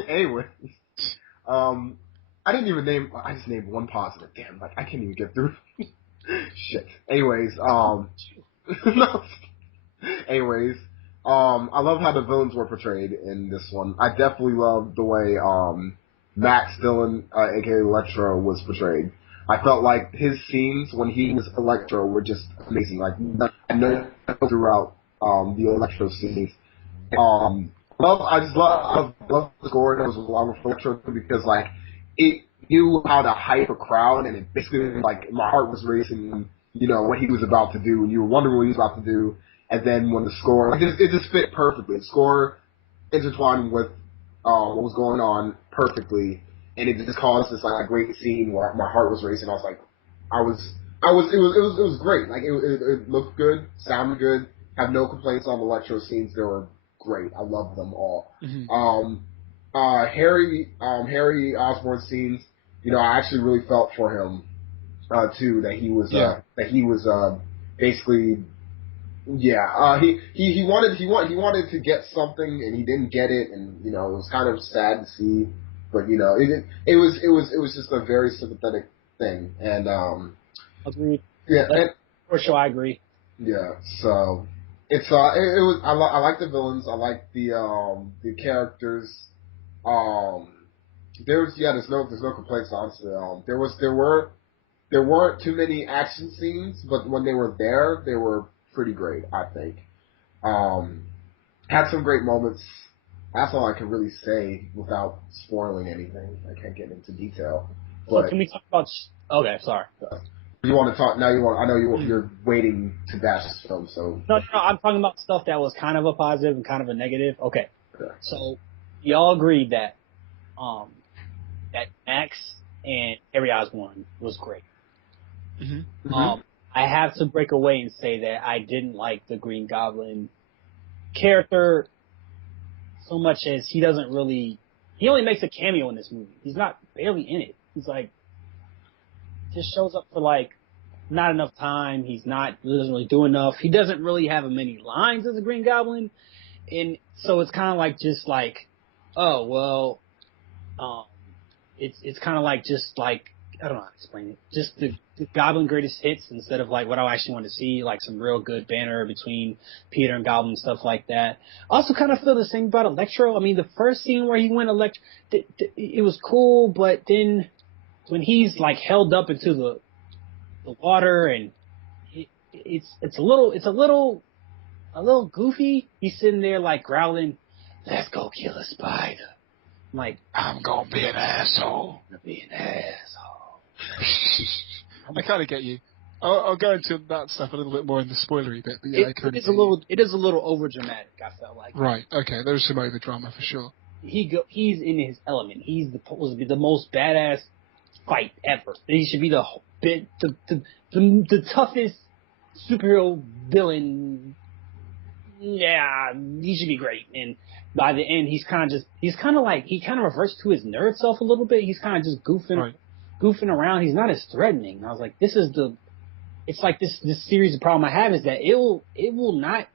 Anyway, I didn't even name. I just named one positive. Damn, I can't even get through. Shit. Anyways, no. Anyways, I love how the villains were portrayed in this one. I definitely love the way Max Dillon, aka Electro, was portrayed. I felt like his scenes when he was Electro were just amazing. Like I know throughout the Electro scenes. I love the score that was along with Electro because like. It knew how to hype a crowd, and it basically, like, my heart was racing, what he was about to do, and you were wondering what he was about to do, and then when the score, it just fit perfectly. The score intertwined with what was going on perfectly, and it just caused this, like, a great scene where my heart was racing. I was like, it was great. Like, it looked good, sounded good, have no complaints on the Electro scenes. They were great. I loved them all. Mm-hmm. Harry Osborn scenes, I actually really felt for him, too, that he was basically, he wanted to get something and he didn't get it, and, it was kind of sad to see, but, it was just a very sympathetic thing, and, agreed. Yeah. For sure, I agree. Yeah, so, it's, I like the villains, I like the characters. There's no complaints, honestly. There weren't too many action scenes, but when they were there, they were pretty great, I think. Had some great moments. That's all I can really say without spoiling anything. I can't get into detail. But so can we talk about? Okay, sorry. You want to talk now? I know you're waiting to bash this film, so. No, I'm talking about stuff that was kind of a positive and kind of a negative. Okay. So. We all agreed that that Max and Harry Osborn was great. Mm-hmm. I have to break away and say that I didn't like the Green Goblin character so much as he only makes a cameo in this movie. He's not barely in it. He's like just shows up for like not enough time. He doesn't really do enough. He doesn't really have many lines as a Green Goblin, and so it's kind of like just like. Oh, well, it's kind of like just like I don't know how to explain it. Just the Goblin greatest hits instead of like what I actually want to see, like some real good banner between Peter and Goblin and stuff like that. I also kind of feel the same about Electro. I mean, the first scene where he went Electro, it was cool, but then when he's like held up into the water and it's a little goofy. He's sitting there like growling, "Let's go kill a spider." I'm like, I'm gonna be an asshole. I'm gonna be an asshole. I kind of get you. I'll go into that stuff a little bit more in the spoilery bit, but yeah, It is a little over dramatic. I felt like. Right. Okay. There's some over drama for sure. He's in his element. He's supposed to be the most badass fight ever. He should be the toughest superhero villain. Yeah, he should be great. And by the end, he kind of reverts to his nerd self a little bit. He's kind of just goofing around. He's not as threatening. I was like, it's like this series. The problem I have is that it will not,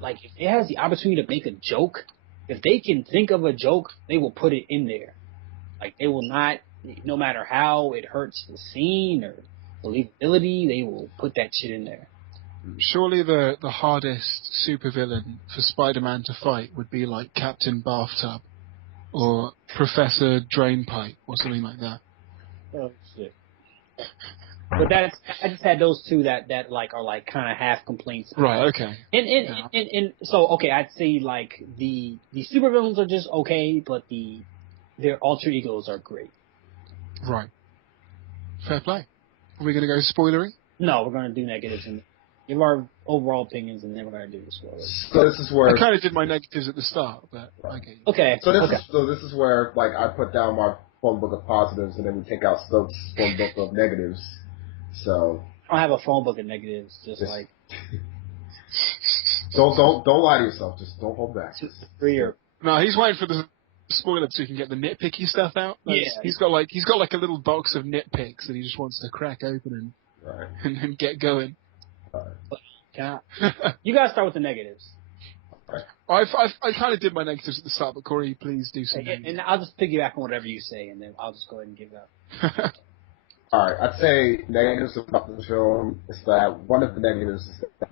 like, if it has the opportunity to make a joke, if they can think of a joke, they will put it in there. Like, they will not, no matter how it hurts the scene or believability, they will put that shit in there. Surely the hardest supervillain for Spider-Man to fight would be like Captain Bathtub or Professor Drainpipe or something like that. Oh shit! But I just had those two that like are like kind of half complaints. Right. Okay. And so okay, I'd say like the supervillains are just okay, but their alter egos are great. Right. Fair play. Are we going to go spoilery? No, we're going to do negatives and give our overall opinions, and then we're going to do the spoilers. So this is where I kind of did my negatives at the start, but I get you. Okay. So this is where like I put down my phone book of positives, and then we take out Stokes' phone book of negatives. So I don't have a phone book of negatives. Just like don't lie to yourself. Just don't hold back. No, he's waiting for the spoiler so he can get the nitpicky stuff out. Like, yeah. He's got like a little box of nitpicks that he just wants to crack open and get going. You guys start with the negatives. I kind of did my negatives at the start, but Corey, please do some. And I'll just piggyback on whatever you say, and then I'll just go ahead and give it up. All right, I'd say negatives about the film is that one of the negatives is that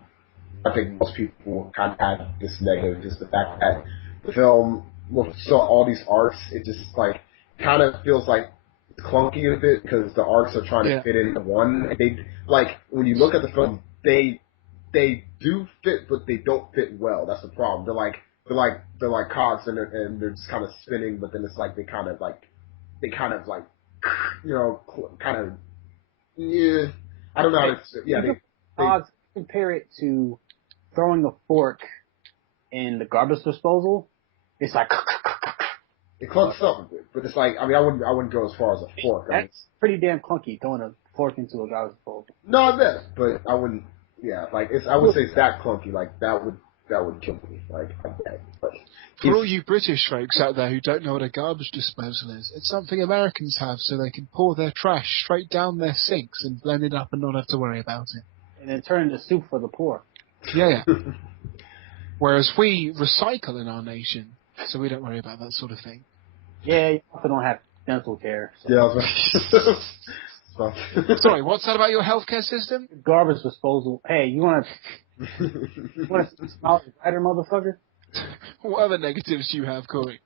I think most people kind of have this negative, just the fact that the film, with all these arcs, it just like kind of feels like clunky a bit because the arcs are trying to fit into one. They like when you look at the film, they do fit, but they don't fit well. That's the problem. They're like cogs and they're just kind of spinning, but then it's like they kind of you know, kind of I don't know how to cogs, compare it to throwing a fork in the garbage disposal. It's like it clunks up a bit, but it's like I wouldn't go as far as a fork. That's pretty damn clunky, throwing a fork into a garbage disposal. No, I bet, but I wouldn't. Yeah, like I would say it's that clunky. Like that would kill me. Like I bet. But for all you British folks out there who don't know what a garbage disposal is, it's something Americans have so they can pour their trash straight down their sinks and blend it up and not have to worry about it. And then turn into soup for the poor. Yeah. Whereas we recycle in our nation, so we don't worry about that sort of thing. Yeah, you also don't have dental care. So. Yeah, I was Sorry, what's that about your healthcare system? Garbage disposal. Hey, you want to smile brighter, motherfucker? What other negatives do you have, Corey?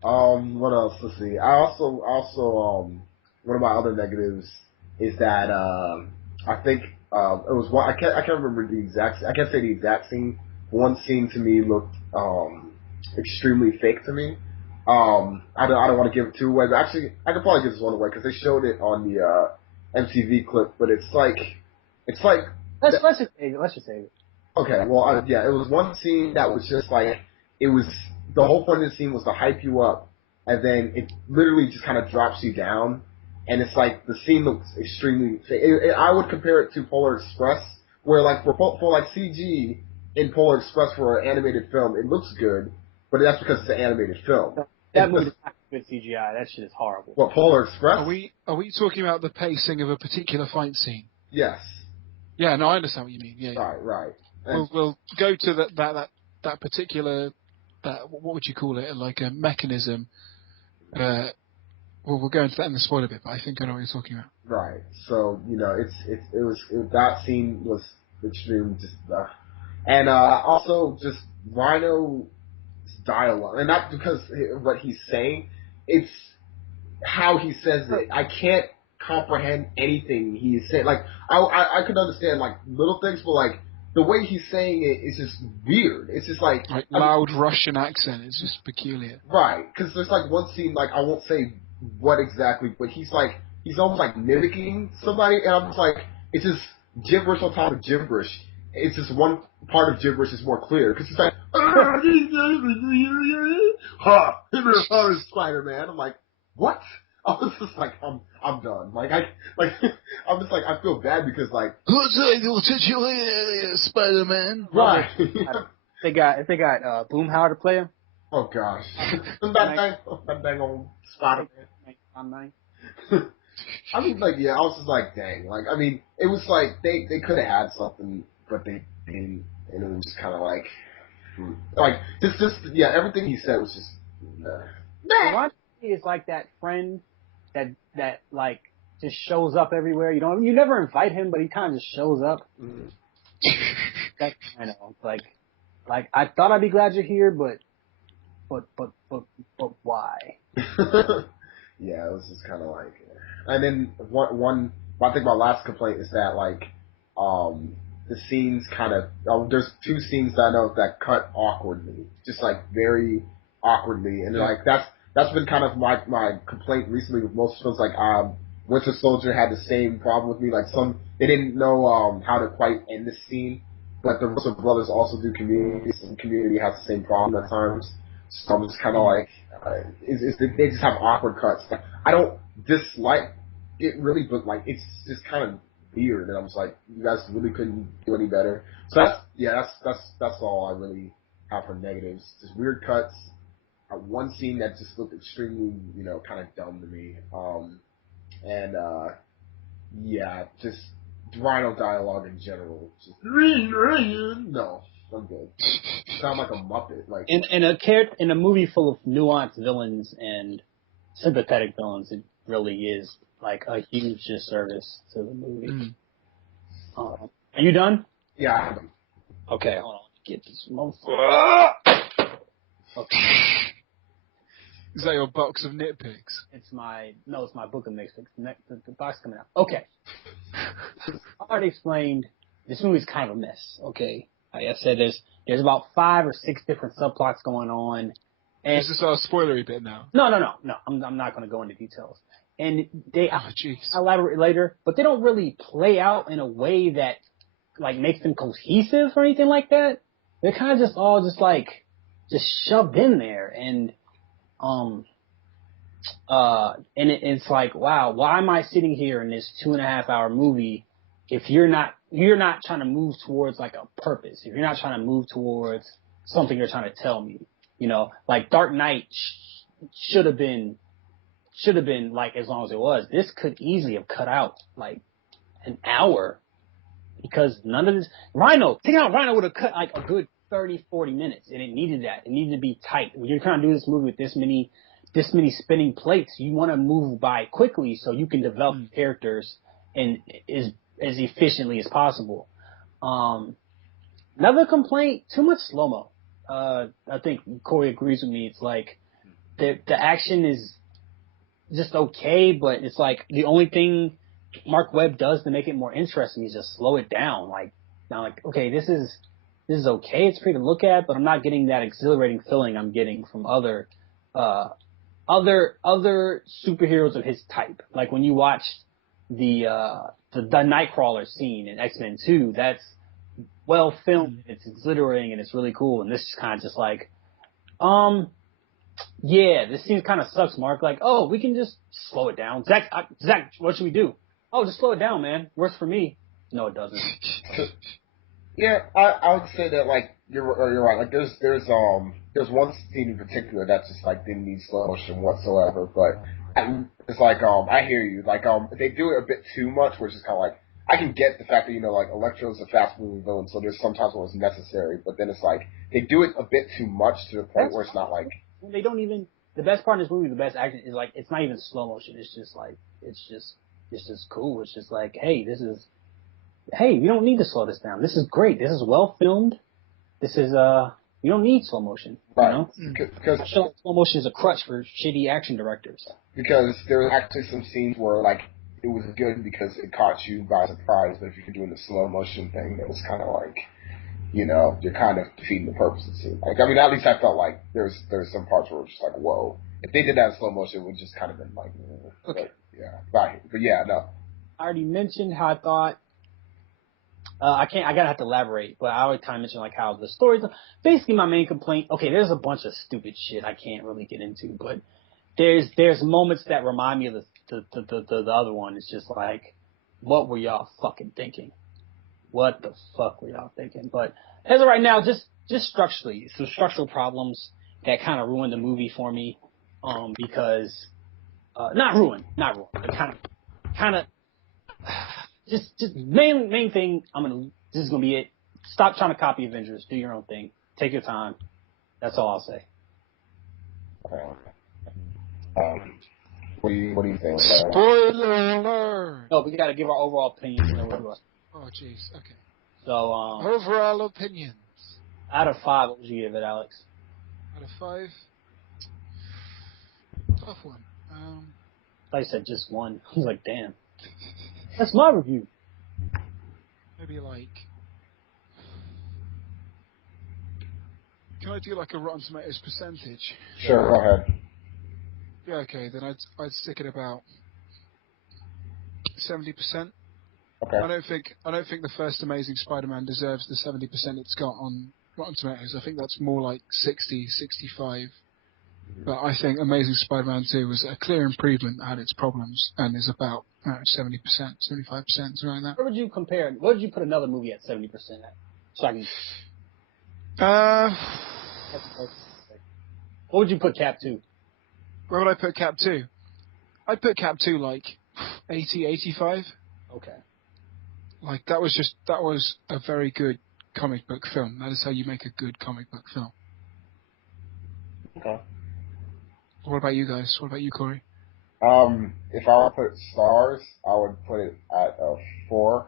What else? Let's see. I also one of my other negatives is that I think it was one. I can't remember the exact. I can't say the exact scene. One scene to me looked extremely fake to me. I don't want to give it two away, but actually I could probably give this one away because they showed it on the MTV clip. But it's like let's just save it. Okay, well, it was one scene that was just like, it was, the whole point of the scene was to hype you up, and then it literally just kind of drops you down, and it's like, the scene looks extremely, I would compare it to Polar Express, where like, for like CG in Polar Express for an animated film, it looks good, but that's because it's an animated film. That movie is not good CGI, that shit is horrible. What, Polar Express? Are we talking about the pacing of a particular fight scene? Yes. Yeah, no, I understand what you mean, yeah. Right. We'll go to that particular, what would you call it, like a mechanism Well, we'll go into that in the spoiler bit, but I think I know what you're talking about. Right. So, that scene was extreme, just, and, also just Rhino's dialogue, and not because what he's saying, it's how he says it. I can't comprehend anything he's saying. Like, I could understand, like, little things, but, like, the way he's saying it is just weird. It's just like loud Russian accent. It's just peculiar. Right, because there's like one scene, like I won't say what exactly, but he's almost like mimicking somebody, and I'm just like, it's just gibberish on top of gibberish. It's just one part of gibberish is more clear because it's like, Spider-Man. I'm like, what? I was just like, I'm done. I'm just like, I feel bad because like, Spider-Man. Right. They got Boomhauer to play him. Oh gosh, that dang old Spider-Man. I mean, like, yeah, I was just like, dang. Like, I mean, it was like they could have had something, but they didn't, and it was just kind of like, yeah, everything he said was just. Ron is like that friend that like just shows up everywhere. You never invite him, but he kind of just shows up. Mm. That's I know, like I thought I'd be glad you're here, but why? Yeah, it was just kind of like, and then I think my last complaint is that like, the scenes kind of, there's two scenes that I know that cut awkwardly, just like very awkwardly, and like that's been kind of my complaint recently with most films. Like, Winter Soldier had the same problem with me. Like, they didn't know how to quite end the scene, but the Russo brothers also do Community, and Community has the same problem at times. So I'm just kind of like, they just have awkward cuts. Like, I don't dislike it really, but like it's just kind of weird, and I'm just like, you guys really couldn't do any better. So that's all I really have for negatives. Just weird cuts. One scene that just looked extremely, kind of dumb to me. Just Rhino dialogue in general. Just no, I'm good. Sound like a Muppet. Like in a movie full of nuanced villains and sympathetic villains, it really is like a huge disservice to the movie. Are you done? Yeah. Okay, hold on. Get this motherfucker. Okay. Is that your box of nitpicks? It's my book of nitpicks. The box coming out. Okay. I already explained. This movie's kind of a mess. Okay. Like I said, there's about 5 or 6 different subplots going on. And is this our spoilery bit now? No. I'm not going to go into details. And they jeez. elaborate later, but they don't really play out in a way that like makes them cohesive or anything like that. They're kind of just all just shoved in there, and it's like, wow, why am I sitting here in this 2.5-hour movie if you're not trying to move towards like a purpose, if you're not trying to move towards something you're trying to tell me, like Dark Knight should have been like as long as it was. This could easily have cut out like an hour because none of this taking out Rhino would have cut like a good 30, 40 minutes, and it needed that. It needed to be tight. When you're trying to do this movie with this many spinning plates, you want to move by quickly so you can develop characters and as efficiently as possible. Another complaint, too much slow-mo. I think Corey agrees with me. It's like the action is just okay, but it's like the only thing Mark Webb does to make it more interesting is just slow it down. Like, okay, this is okay. It's pretty to look at, but I'm not getting that exhilarating feeling I'm getting from other superheroes of his type. Like when you watch the Nightcrawler scene in X-Men 2, that's well filmed, it's exhilarating, and it's really cool. And this is kind of just like, yeah, this scene kind of sucks, Mark. Like, oh, we can just slow it down. Zach, what should we do? Oh, just slow it down, man. Works for me. No, it doesn't. Yeah, I would say that like you're right. Like there's one scene in particular that just like didn't need slow motion whatsoever. But it's like I hear you. Like they do it a bit too much, which is kind of like I can get the fact that like Electro's a fast moving villain, so there's sometimes when it's necessary. But then it's like they do it a bit too much to the point where it's not like they don't even the best part in this movie, the best action is like it's not even slow motion. It's just like it's just cool. It's just like, hey, we don't need to slow this down. This is great. This is well filmed. This is you don't need slow motion. Right. You know? Because I feel like slow motion is a crutch for shitty action directors. Because there were actually some scenes where like it was good because it caught you by surprise, but if you're doing the slow motion thing, it was kind of like, you know, you're kind of defeating the purpose of the scene. Like, I mean, at least I felt like there's some parts where it was just like, whoa. If they did that in slow motion, it would just kind of been like, okay, but yeah, no. I already mentioned how I thought. I gotta have to elaborate, but I always kind of mention like how the stories. Basically, my main complaint. Okay, there's a bunch of stupid shit I can't really get into, but there's moments that remind me of the other one. It's just like, what were y'all fucking thinking? What the fuck were y'all thinking? But as of right now, just structurally, some structural problems that kind of ruined the movie for me. Because not ruined, but kind of. Just main thing. This is gonna be it. Stop trying to copy Avengers. Do your own thing. Take your time. That's all I'll say. What do you think? Spoiler alert! No, we gotta give our overall opinions. Oh, jeez. Okay. So, overall opinions. out of 5, what would you give it, Alex? Out of 5. Tough one. I said just 1. I was like, damn. That's my review. Maybe like. Can I do like a Rotten Tomatoes percentage? Sure, go ahead. Yeah, okay. Then I'd stick it about 70%. Okay. I don't think the first Amazing Spider-Man deserves the 70% it's got on Rotten Tomatoes. I think that's more like 60, 65. But I think Amazing Spider-Man 2 was a clear improvement, had its problems, and is about 70%, 75%, something like that. Where would you compare? What would you put another movie at 70% at? So I can. What would you put Cap 2? Where would I put Cap 2? I'd put Cap 2 like 80, 85. Okay. Like that was a very good comic book film. That is how you make a good comic book film. Okay. What about you guys? What about you, Corey? If I were to put stars, I would put it at a 4.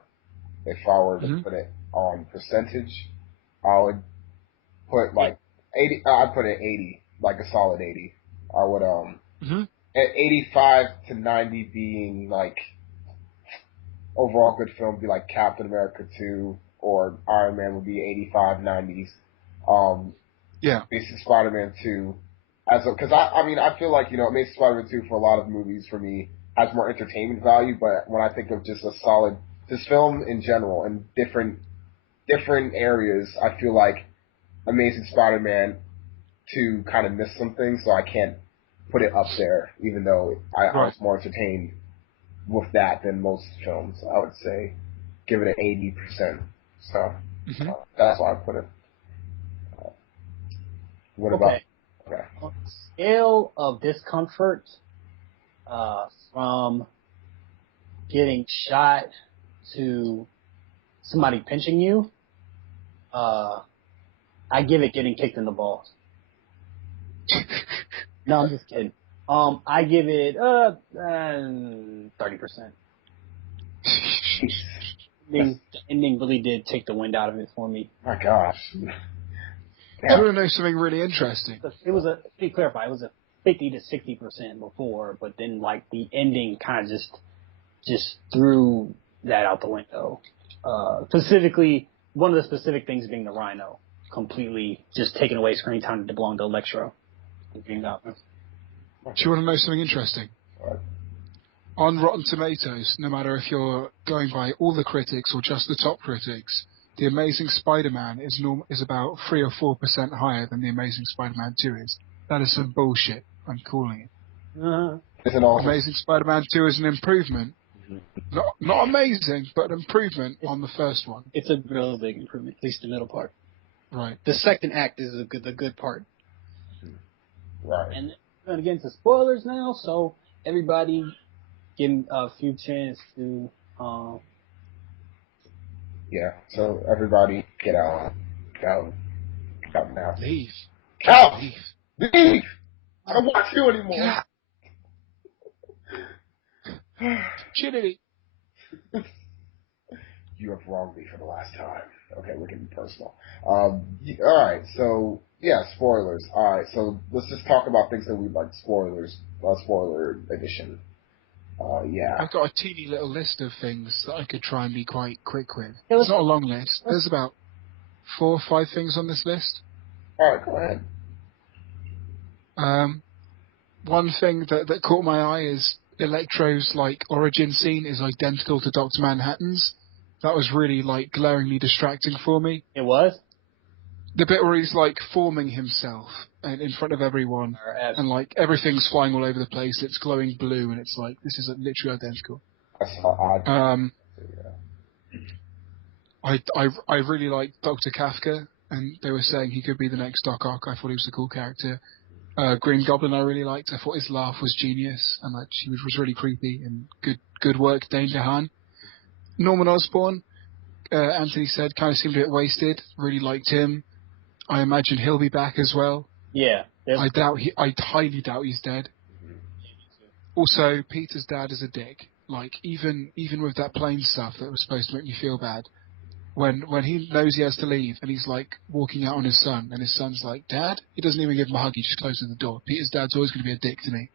If I were to put it on percentage, I would put like 80. I'd put it 80, like a solid 80. I would at 85 to 90 being like overall good film, be like Captain America 2 or Iron Man would be 85, 90s. Yeah. Amazing Spider-Man 2. Because I feel like, you know, Amazing Spider-Man 2 for a lot of movies for me has more entertainment value, but when I think of just this film in general in different areas, I feel like Amazing Spider-Man 2 kind of missed some things, so I can't put it up there, even though I was more entertained with that than most films. I would say give it an 80%. So that's why I put it. What about? Okay. On the scale of discomfort, from getting shot to somebody pinching you, I give it getting kicked in the balls. No, I'm just kidding. I give it 30%. The ending really did take the wind out of it for me. My gosh. Do you want to know something really interesting? It was to clarify, it was a 50 to 60% before, but then like the ending kind of just threw that out the window. Specifically, one of the specific things being the Rhino, completely just taking away screen time to belong to Electro. Do you want to know something interesting? What? On Rotten Tomatoes, no matter if you're going by all the critics or just the top critics, The Amazing Spider-Man is about 3 or 4% higher than The Amazing Spider-Man 2 is. That is some bullshit. I'm calling it. Amazing Spider-Man 2 is an improvement. Not amazing, but an improvement on the first one. It's a real big improvement, at least the middle part. Right. The second act is the good part. Right. And we're going to get into spoilers now, so everybody give a few chance to... Yeah, so everybody get out. Get out now. Leave. Out! Leave. Leave! I don't watch you anymore. Chitty. You have wronged me for the last time. Okay, we're getting personal. Alright, so, yeah, spoilers. Alright, so let's just talk about things that we like, spoilers, spoiler edition. Yeah. I've got a teeny little list of things that I could try and be quite quick with. Yeah, It's not a long list. There's about 4 or 5 things on this list. Alright, go ahead. One thing that caught my eye is Electro's like origin scene is identical to Dr. Manhattan's. That was really like glaringly distracting for me. It was? The bit where he's like forming himself and in front of everyone, and like everything's flying all over the place. It's glowing blue, and it's like this is literally identical. That's odd. I really liked Dr. Kafka, and they were saying he could be the next Doc Ock. I thought he was a cool character. Green Goblin I really liked. I thought his laugh was genius, and like he was really creepy. And good work, Dane DeHaan. Norman Osborn, Anthony said, kind of seemed a bit wasted. Really liked him. I imagine he'll be back as well. Yeah. I highly doubt he's dead. Also, Peter's dad is a dick. Like even with that plane stuff that was supposed to make me feel bad. When he knows he has to leave and he's like walking out on his son and his son's like, Dad? He doesn't even give him a hug, he just closes the door. Peter's dad's always going to be a dick to me.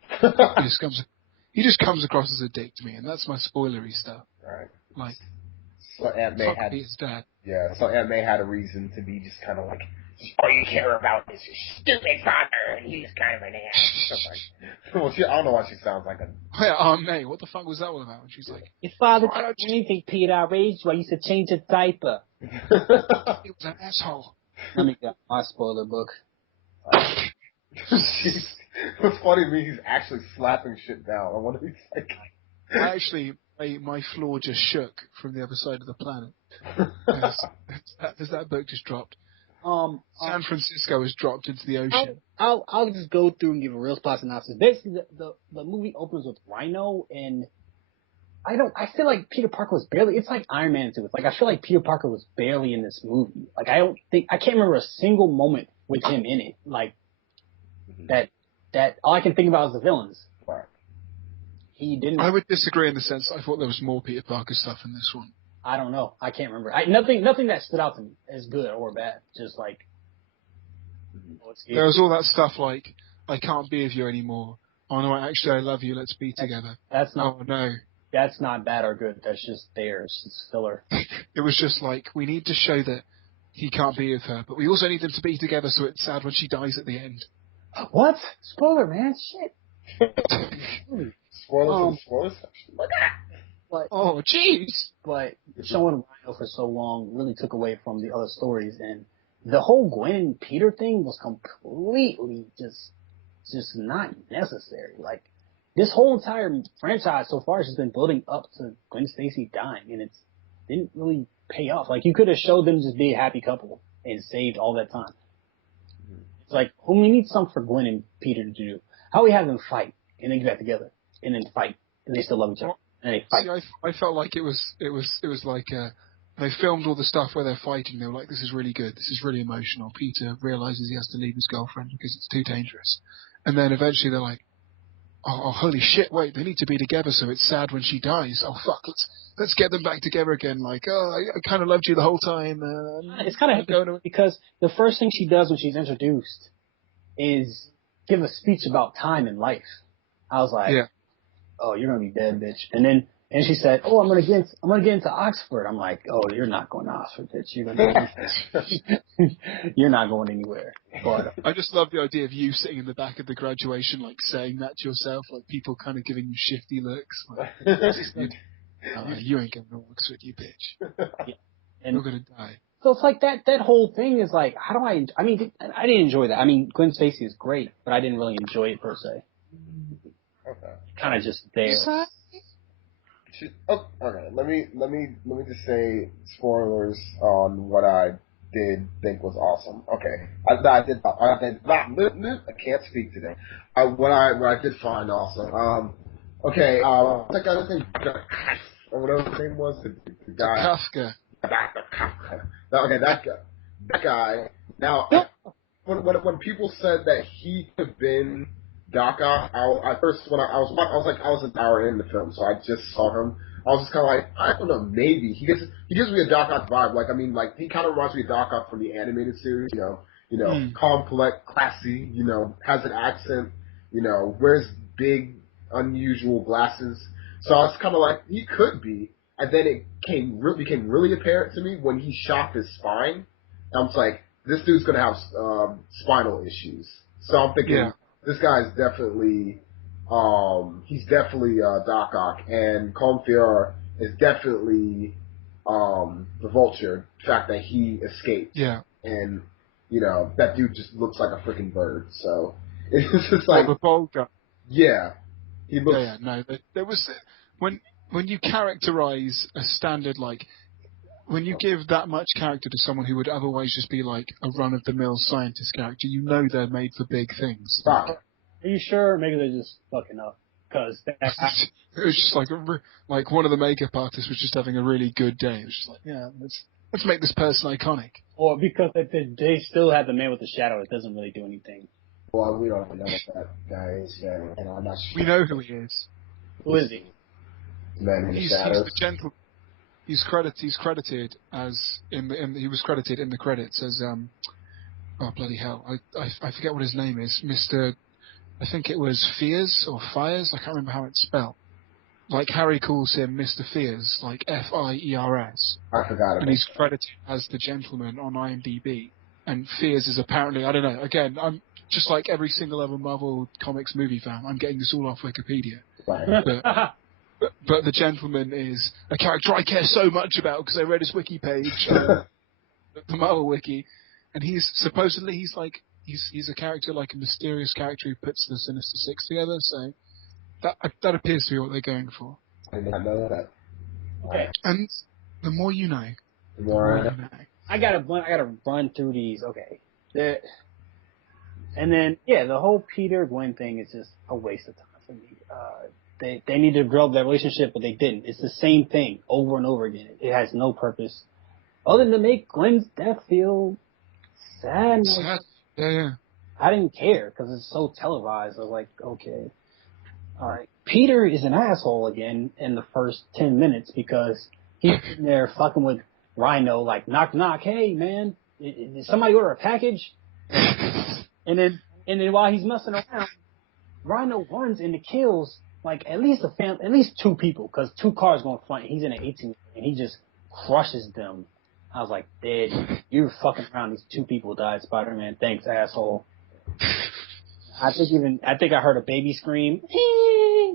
He just comes across as a dick to me, and that's my spoilery stuff. Right. Like, so Aunt May had Peter's dad. Yeah, so Aunt May had a reason to be just kind of like, all you care about is your stupid father, and he's kind of an ass. Well, I don't know why she sounds like a... Oh, yeah, Aunt May, what the fuck was that all about? And she's like, your father didn't do anything, Peter. I raised you. I used to change a diaper. he was an asshole. Let me get my spoiler book. What's funny to me, he's actually slapping shit down. I wonder if he's like... Actually, my floor just shook from the other side of the planet. As that book just dropped. San Francisco has dropped into the ocean. I'll just go through and give a real spot synopsis. Basically, the movie opens with Rhino, and I feel like Peter Parker was barely. It's like Iron Man 2. It's like I feel like Peter Parker was barely in this movie. Like I can't remember a single moment with him in it. Like that all I can think about is the villains. Right. He didn't. I would disagree in the sense that I thought there was more Peter Parker stuff in this one. I don't know. I can't remember. Nothing that stood out to me as good or bad. Just like there was all that stuff like I can't be with you anymore. Oh no, actually I love you. Let's be together. That's not. Oh no. That's not bad or good. That's just theirs. It's filler. It was just like we need to show that he can't be with her, but we also need them to be together. So it's sad when she dies at the end. What? Spoiler, man. Shit. Spoilers section. Look at. But, oh, jeez! But showing Rhino for so long really took away from the other stories, and the whole Gwen and Peter thing was completely just not necessary. Like, this whole entire franchise so far has just been building up to Gwen Stacy dying, and it didn't really pay off. Like, you could have showed them just be a happy couple and saved all that time. It's like, we need something for Gwen and Peter to do. How we have them fight, and then get back together, and then fight, and they still love each other. See, I felt like it was like they filmed all the stuff where they're fighting. They were like, "This is really good. This is really emotional." Peter realizes he has to leave his girlfriend because it's too dangerous, and then eventually they're like, "Oh, holy shit! Wait, they need to be together, so it's sad when she dies. Oh fuck, let's get them back together again." Like, oh, I kind of loved you the whole time. It's kind of because the first thing she does when she's introduced is give a speech about time and life. I was like, yeah. Oh, you're gonna be dead, bitch. And she said, oh, I'm gonna get into Oxford. I'm like, oh, you're not going to Oxford, bitch. You're not going anywhere. But I just love the idea of you sitting in the back of the graduation, like saying that to yourself, like people kind of giving you shifty looks. Like, you ain't going to Oxford, you bitch. Yeah. And you're gonna die. So it's like that whole thing is like, how do I mean, I didn't enjoy that. I mean, Gwen Stacy is great, but I didn't really enjoy it per se. Okay. Kind of just there. Okay. Let me just say spoilers on what I did think was awesome. Okay. I can't speak today. What I did find awesome. Okay. I think whatever his name was, the guy. Kafka. Okay, that guy. Now, when people said that he could have been Doc Ock, I first when I was an hour in the film, so I just saw him. I was just kind of like, I don't know, maybe he gives me a Doc Ock vibe. Like, I mean, like he kind of reminds me of Doc Ock from the animated series. Calm, collect, classy. Has an accent. Wears big, unusual glasses. So I was kind of like, he could be. And then it became really apparent to me when he shot his spine. I was like, this dude's gonna have spinal issues. So I'm thinking, this guy's definitely, he's definitely Doc Ock, and Colm Feore is definitely the Vulture. The fact that he escaped, and that dude just looks like a freaking bird. So it's just like the bald guy. Yeah, he looks. No, there was when you characterize a standard like. When you give that much character to someone who would otherwise just be like a run-of-the-mill scientist character, you know they're made for big things. Stop. Are you sure? Maybe they're just fucking up. Because it was just like one of the makeup artists was just having a really good day. It was just like, let's make this person iconic. Or because they still have the man with the shadow. It doesn't really do anything. Well, we don't know what that guy is yet, and I'm not sure. We know who he is. Who is he? The man in the shadows. He's the gentleman. He's credited as he was credited in the credits as oh bloody hell, I forget what his name is, Mr. I think it was Fiers or Fires, I can't remember how it's spelled. Like Harry calls him Mr. Fiers, like Fiers. I forgot about. And he's credited as the gentleman on IMDb. And Fiers is apparently, I don't know. Again, I'm just like every single other Marvel Comics movie fan. I'm getting this all off Wikipedia. Right. But the gentleman is a character I care so much about because I read his wiki page, the Marvel wiki, and he's a character like a mysterious character who puts the Sinister Six together. So that appears to be what they're going for. I did not know that. Okay. And the more you know. The more I know. I gotta run through these. Okay. And then the whole Peter Gwen thing is just a waste of time for me. They need to grow that relationship, but they didn't. It's the same thing over and over again. It has no purpose other than to make Gwen's death feel sad. Sad. Yeah. I didn't care because it's so televised. I was like, okay, all right. Peter is an asshole again in the first 10 minutes because he's in there fucking with Rhino, like knock knock. Hey man, did somebody order a package? And then while he's messing around, Rhino runs into kills. Like, at least two people, because 2 cars going front, and he's in an 18, and he just crushes them. I was like, dude, you're fucking around, these 2 people died, Spider-Man, thanks, asshole. I think I heard a baby scream,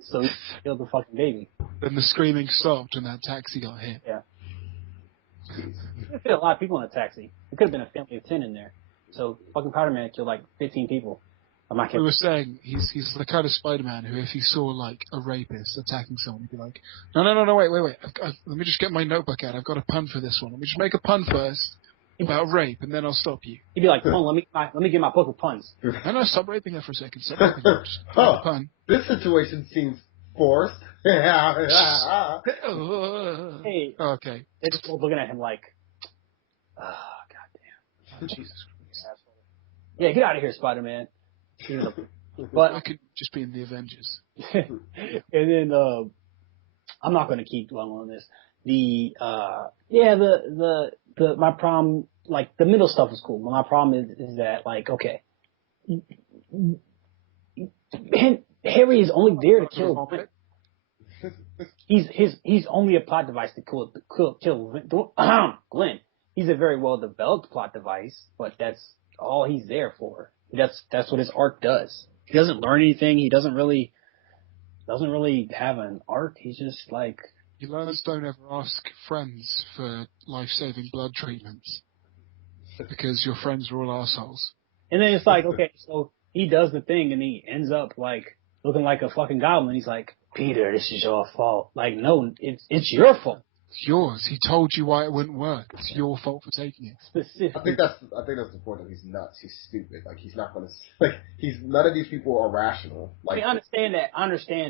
so he killed the fucking baby. Then the screaming stopped and that taxi got hit. Yeah. There could a lot of people in a taxi. There could have been a family of 10 in there. So, fucking Spider-Man killed like 15 people. We were saying he's the kind of Spider-Man who, if he saw like a rapist attacking someone, he'd be like, no, wait. Let me just get my notebook out. I've got a pun for this one. Let me just make a pun first about rape, and then I'll stop you. He'd be like, come on, let me get my book of puns. No, stop raping her for a second. Stop raping her. Just make a pun. This situation seems forced. Hey. Okay. They're just looking at him like, goddamn. Jesus Christ. Yeah, get out of here, Spider-Man. But I could just be in the Avengers. And then I'm not going to keep dwelling on this. My problem, like the middle stuff is cool, but my problem is that, like, okay, Harry is only there to kill Gwen. He's only a plot device to kill Gwen. He's a very well developed plot device, but that's all he's there for. That's what his arc does. He doesn't learn anything. He doesn't really have an arc. He's just like. You learners don't ever ask friends for life-saving blood treatments because your friends are all assholes. And then it's like, okay, so he does the thing and he ends up like looking like a fucking goblin. He's like, Peter, this is your fault. Like, no, it's your fault. It's yours. He told you why it wouldn't work. It's your fault for taking it. Specifically. I think that's the point of he's nuts. He's stupid. Like, he's not gonna none of these people are rational. Like, I understand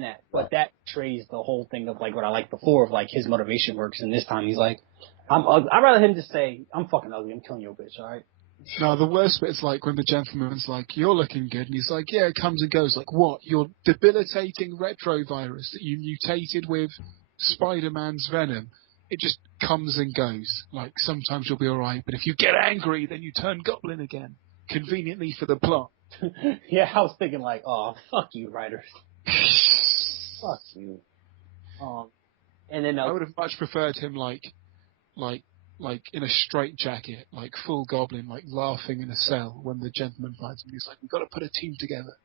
that, but that betrays the whole thing of like what I liked before of like his motivation works. And this time he's like, I'd rather him just say, I'm fucking ugly. I'm killing your bitch. All right. No, the worst bit is like when the gentleman's like, "You're looking good," and he's like, "Yeah, it comes and goes." Like, what? Your debilitating retrovirus that you mutated with Spider-Man's venom, it just comes and goes. Like, sometimes you'll be alright, but if you get angry, then you turn goblin again. Conveniently for the plot. Yeah, I was thinking like, oh, fuck you, writers. Fuck you. And then I would have much preferred him like in a straitjacket, like full goblin, like laughing in a cell when the gentleman finds him. He's like, "We've got to put a team together,"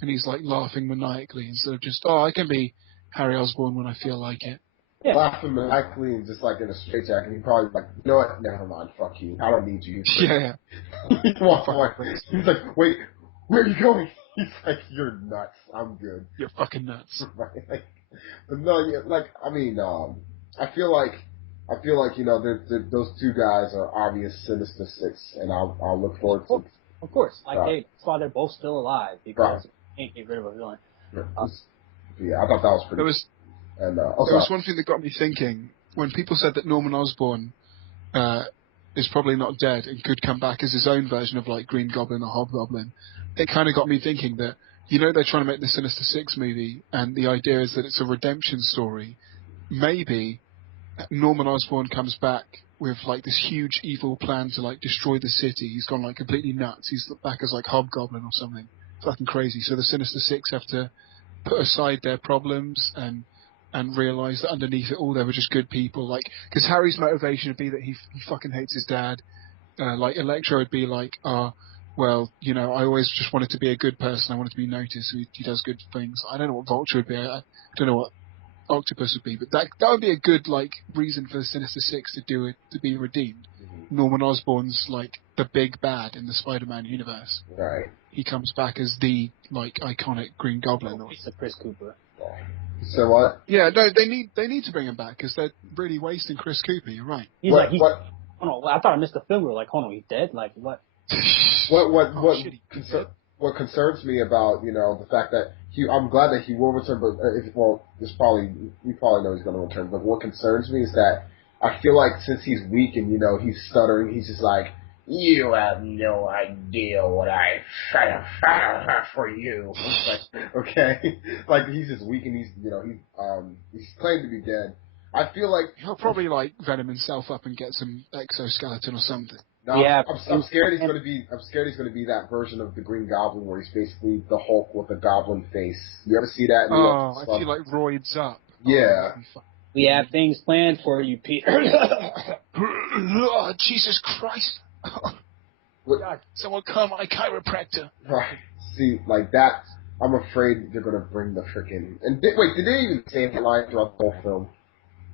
and he's like laughing maniacally instead of just, "Oh, I can be Harry Osborn when I feel like it." Yeah. Laughing maniacally and just like in a straitjacket. He probably like, you know what? Never mind. Fuck you. I don't need you. Yeah. He walks away. He's like, wait, where are you going? He's like, you're nuts. I'm good. You're fucking nuts. Like, but no, yeah, like I mean, I feel like you know those two guys are obvious Sinister Six, and I'll look forward to. Of course, like that's why they're both still alive because you can't get rid of a villain. Yeah, I thought that was pretty. There was there was one thing that got me thinking when people said that Norman Osborn is probably not dead and could come back as his own version of like Green Goblin or Hobgoblin. It kind of got me thinking that, you know, they're trying to make the Sinister Six movie, and the idea is that it's a redemption story. Maybe Norman Osborn comes back with like this huge evil plan to like destroy the city. He's gone like completely nuts. He's back as like Hobgoblin or something. Fucking crazy. So the Sinister Six have to put aside their problems and realize that underneath it all they were just good people. Like, because Harry's motivation would be that he fucking hates his dad. Like Electro would be like, well, you know, I always just wanted to be a good person. I wanted to be noticed. So he does good things. I don't know what Vulture would be. I don't know what Octopus would be, but that would be a good like reason for the Sinister Six to do it, to be redeemed. Mm-hmm. Norman Osborn's like the big bad in the Spider-Man universe. Right. He comes back as the like iconic Green Goblin. It's a Chris Cooper. So what? Yeah, no, they need to bring him back because they're really wasting Chris Cooper. You're right. What? Hold on, I thought I missed the film. We were like, hold on, he's dead. Like what? What concerns me about, you know, the fact that I'm glad that he will return, but we probably know he's going to return. But what concerns me is that I feel like since he's weak and, you know, he's stuttering, he's just like, you have no idea what I have for you. Like, okay, like he's just weak and he's claimed to be dead. I feel like he'll probably like venom himself up and get some exoskeleton or something. No, yeah, I'm scared he's going to be. I'm scared he's going to be that version of the Green Goblin where he's basically the Hulk with a goblin face. You ever see that? I feel like roids up. Yeah. We have things planned for you, Peter. Oh, Jesus Christ! God, someone call my chiropractor. Right. See, like that. I'm afraid they're going to bring the frickin'. And did they even say that line throughout the whole film?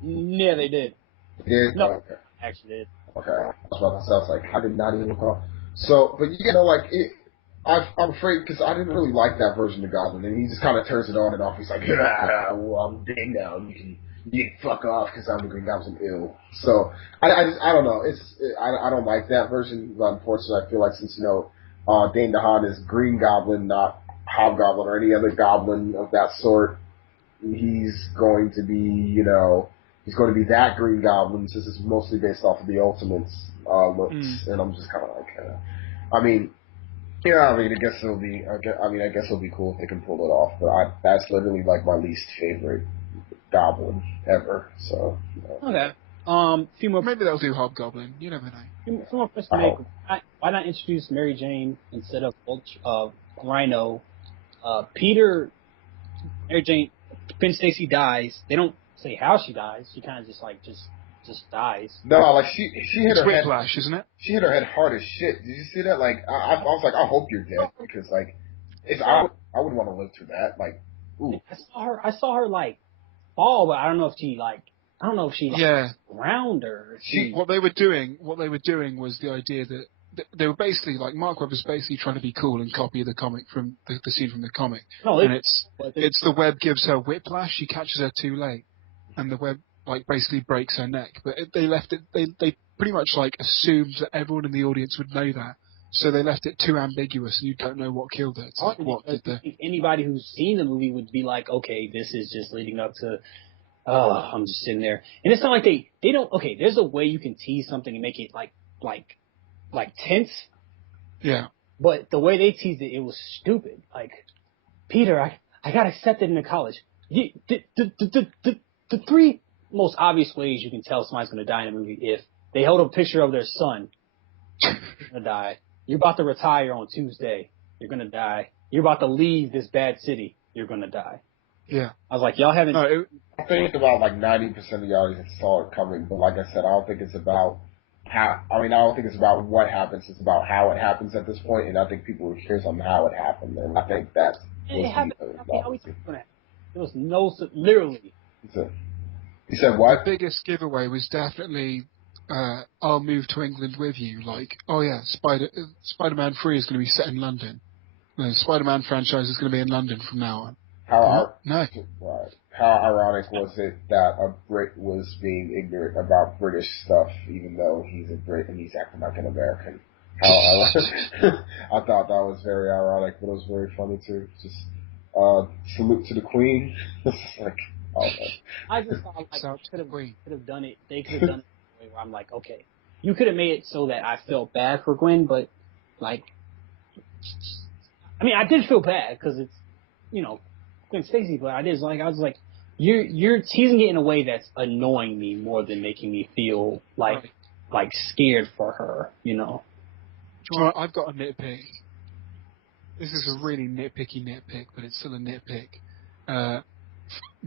Yeah, they did. They did? No, okay. Actually did. Okay, I was about to say, I was like, I did not even recall. So, but you know, like, I'm afraid, because I didn't really like that version of Goblin, and he just kind of turns it on and off. He's like, well, I'm dead now. You can fuck off because I'm the Green Goblin. Ew. So, I don't know. I don't like that version, but unfortunately, I feel like since, you know, Dane DeHaan is Green Goblin, not Hobgoblin or any other Goblin of that sort, he's going to be, you know, he's going to be that Green Goblin since it's mostly based off of the Ultimates looks, and I'm just kind of like, I guess it'll be cool if they can pull it off, but that's literally like my least favorite Goblin ever. So okay, few more. Maybe they'll do Hobgoblin. You never know. Few more questions to make. Why not introduce Mary Jane instead of Rhino? Mary Jane, Gwen Stacy dies. They don't say how she dies. She kind of just dies. No, like she hit her head. Whiplash, isn't it? She hit her head hard as shit. Did you see that? Like I was like, I hope you're dead because like I wouldn't want to live through that. Like, ooh. I saw her like fall, but I don't know if she drowned her. What they were doing was the idea that they were basically like Mark Webber's basically trying to be cool and copy the comic from the scene from the comic. And it's the web gives her whiplash. She catches her too late, and the web like basically breaks her neck. But they left it. They pretty much like assumed that everyone in the audience would know that, so they left it too ambiguous, and you don't know what killed her. It's like, anybody who's seen the movie would be like, okay, this is just leading up to. Oh, I'm just sitting there, and it's not like they don't. Okay, there's a way you can tease something and make it like like tense. Yeah. But the way they teased it, it was stupid. Like, Peter, I got accepted into college. The three most obvious ways you can tell somebody's going to die in a movie: if they hold a picture of their son, you're going to die. You're about to retire on Tuesday, you're going to die. You're about to leave this bad city, you're going to die. Yeah. I was like, y'all haven't... I think about like 90% of the audience saw it coming, but like I said, I don't think it's about I don't think it's about what happens, it's about how it happens at this point, and I think people were curious on how it happened, and I think that's... It happened. There was no... Literally. He said what? The biggest giveaway was definitely, I'll move to England with you. Like, oh yeah, Spider-Man 3 is going to be set in London. The Spider-Man franchise is going to be in London from now on. How ironic was it that a Brit was being ignorant about British stuff, even though he's a Brit and he's acting like an American? I thought that was very ironic, but it was very funny too. Just salute to the Queen. Like, oh man. I just thought like could have done it. They could have done it in a way where I'm like, okay, you could have made it so that I felt bad for Gwen, but like, I mean, I did feel bad because it's, you know, Gwen Stacy, but I was like, you're teasing it in a way that's annoying me more than making me feel like scared for her, you know. Well, I've got a nitpick. This is a really nitpicky nitpick, but it's still a nitpick.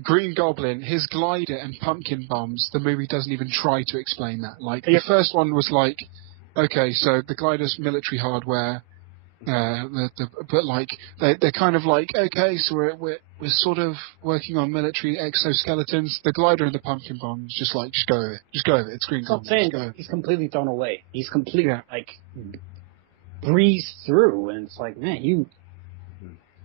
Green Goblin, his glider and pumpkin bombs, the movie doesn't even try to explain that. Like, the first one was like, okay, so the glider's military hardware, but like, they're kind of like, okay, so we're sort of working on military exoskeletons. The glider and the pumpkin bombs, just go with it. Just go with it. It's Green Goblin. He's completely thrown away. He's completely, breezed through, and it's like, man,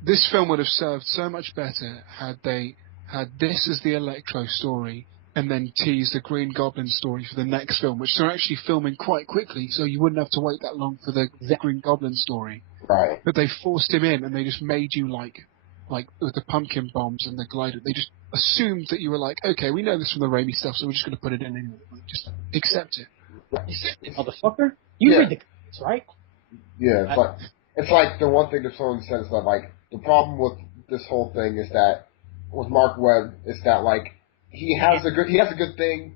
This film would have served so much better had they had this as the Electro story and then teased the Green Goblin story for the next film, which they're actually filming quite quickly, so you wouldn't have to wait that long for the Green Goblin story. Right. But they forced him in, and they just made you like with the pumpkin bombs and the glider, they just assumed that you were like, okay, we know this from the Raimi stuff, so we're just going to put it in anyway. Like, just accept it. Accept it, motherfucker. You read the comics, right? Yeah, it's like the one thing that someone says that like the problem with this whole thing is that with Mark Webb is that like he has a good thing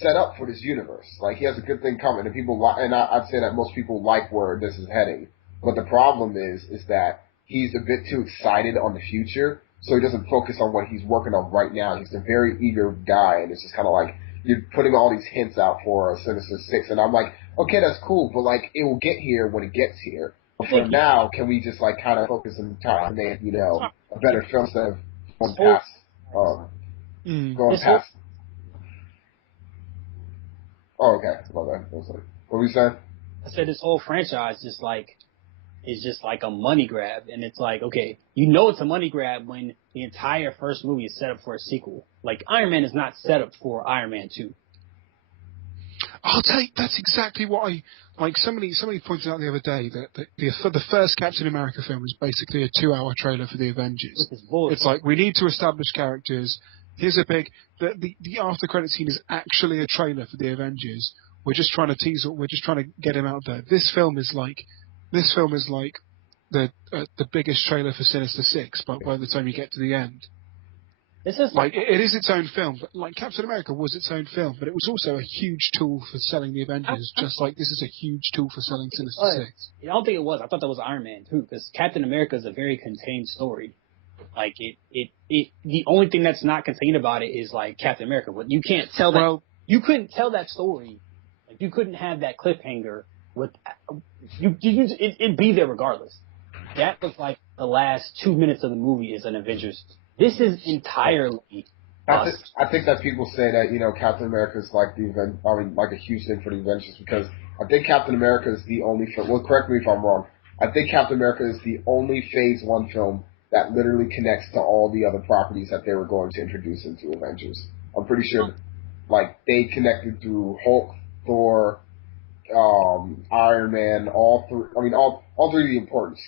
set up for this universe. Like he has a good thing coming, and I'd say that most people like where this is heading. But the problem is that he's a bit too excited on the future, so he doesn't focus on what he's working on right now. He's a very eager guy, and it's just kind of like you're putting all these hints out for Sinister Six, and I'm like, okay, that's cool, but like it will get here when it gets here. But for now, can we just like kind of focus on time and make, you know, a better film instead of going past going past. Oh, okay. Well, what were you saying? I said this whole franchise is just like a money grab, and it's like, okay, you know it's a money grab when the entire first movie is set up for a sequel. Like Iron Man is not set up for Iron Man 2. That's exactly what I like. Somebody pointed out the other day that the first Captain America film was basically a 2-hour trailer for the Avengers. It's like, we need to establish characters. Here's a big the after credit scene is actually a trailer for the Avengers. We're just trying to tease it. We're just trying to get him out there. This film is like the biggest trailer for Sinister Six, but by the time you get to the end. This is like it is its own film, but like Captain America was its own film, but it was also a huge tool for selling the Avengers, just like this is a huge tool for selling Sinister Six. I don't think it was. I thought that was Iron Man too, because Captain America is a very contained story. Like the only thing that's not contained about it is like Captain America, but you can't tell that. Well, you couldn't tell that story. Like you couldn't have that cliffhanger with it'd be there regardless. That was like the last 2 minutes of the movie is an Avengers. This is entirely. I think that people say that, you know, Captain America is like like a huge thing for the Avengers, because I think Captain America is the only film. Well, correct me if I'm wrong. I think Captain America is the only Phase 1 film that literally connects to all the other properties that they were going to introduce into Avengers. I'm pretty sure, like, they connected through Hulk, Thor, Iron Man, all three of the important.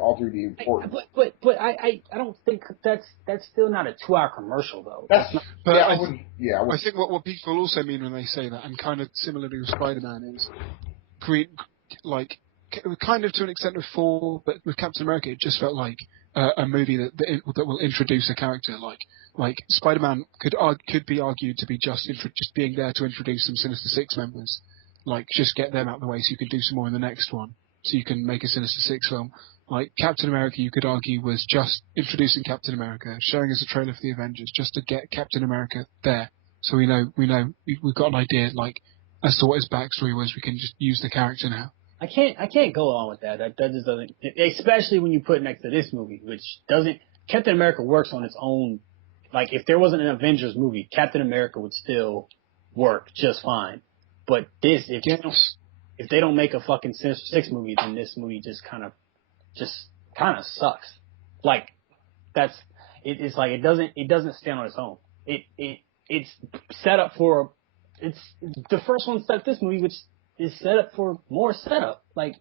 All three of the important. But I don't think that's still not a 2-hour commercial though. That's not. But I think what people also mean when they say that, and kind of similarly with Spider-Man, is kind of to an extent with Thor, but with Captain America, it just felt like a movie that will introduce a character. Like Spider-Man could be argued to be just being there to introduce some Sinister Six members. Like, just get them out of the way so you can do some more in the next one, so you can make a Sinister Six film. Like, Captain America, you could argue, was just introducing Captain America, showing us a trailer for the Avengers, just to get Captain America there. So we've got an idea, like, as to what his backstory was. We can just use the character now. I can't go along with that. That just doesn't, especially when you put it next to this movie, which doesn't, Captain America works on its own. Like, if there wasn't an Avengers movie, Captain America would still work just fine. But this, if they don't make a fucking Sinister Six movie, then this movie just kind of sucks. Like, it's like it doesn't stand on its own. It's set up for, it's the first one set this movie, which is set up for more setup. Like,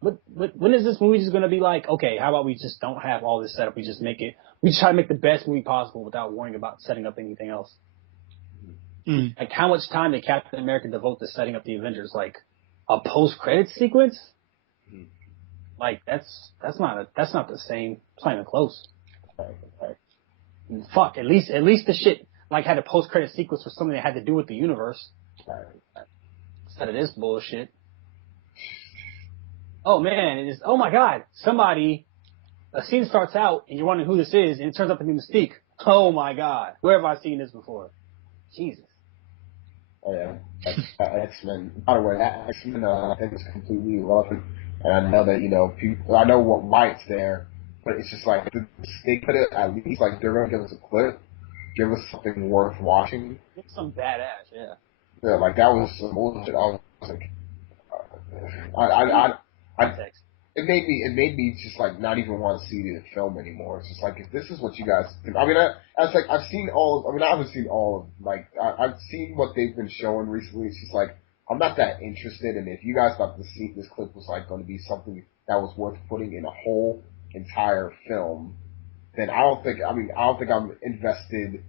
when is this movie just gonna be like, okay, how about we just don't have all this setup, we just try to make the best movie possible without worrying about setting up anything else. Like, how much time did Captain America devote to setting up the Avengers? Like, a post-credit sequence? Like, that's not the same. It's not even close. Fuck, at least the shit, like, had a post-credit sequence for something that had to do with the universe. Instead of this bullshit. Oh man, oh my god, a scene starts out and you're wondering who this is and it turns out to be Mystique. Oh my god, where have I seen this before? Jesus. Oh yeah, X-Men. By the way, X-Men I think is completely irrelevant, and I know that I know why it's there, but it's just like they could have at least, like, they're gonna give us a clip, give us something worth watching. It's some badass, yeah. Yeah, like that was some bullshit. I was like, it made me just like not even want to see the film anymore. It's just like, if this is what you guys think. I mean, I've seen all. I mean, I haven't seen all of, like, I've seen what they've been showing recently. It's just like, I'm not that interested. And if you guys thought this clip was like going to be something that was worth putting in a whole entire film, then I don't think I'm invested.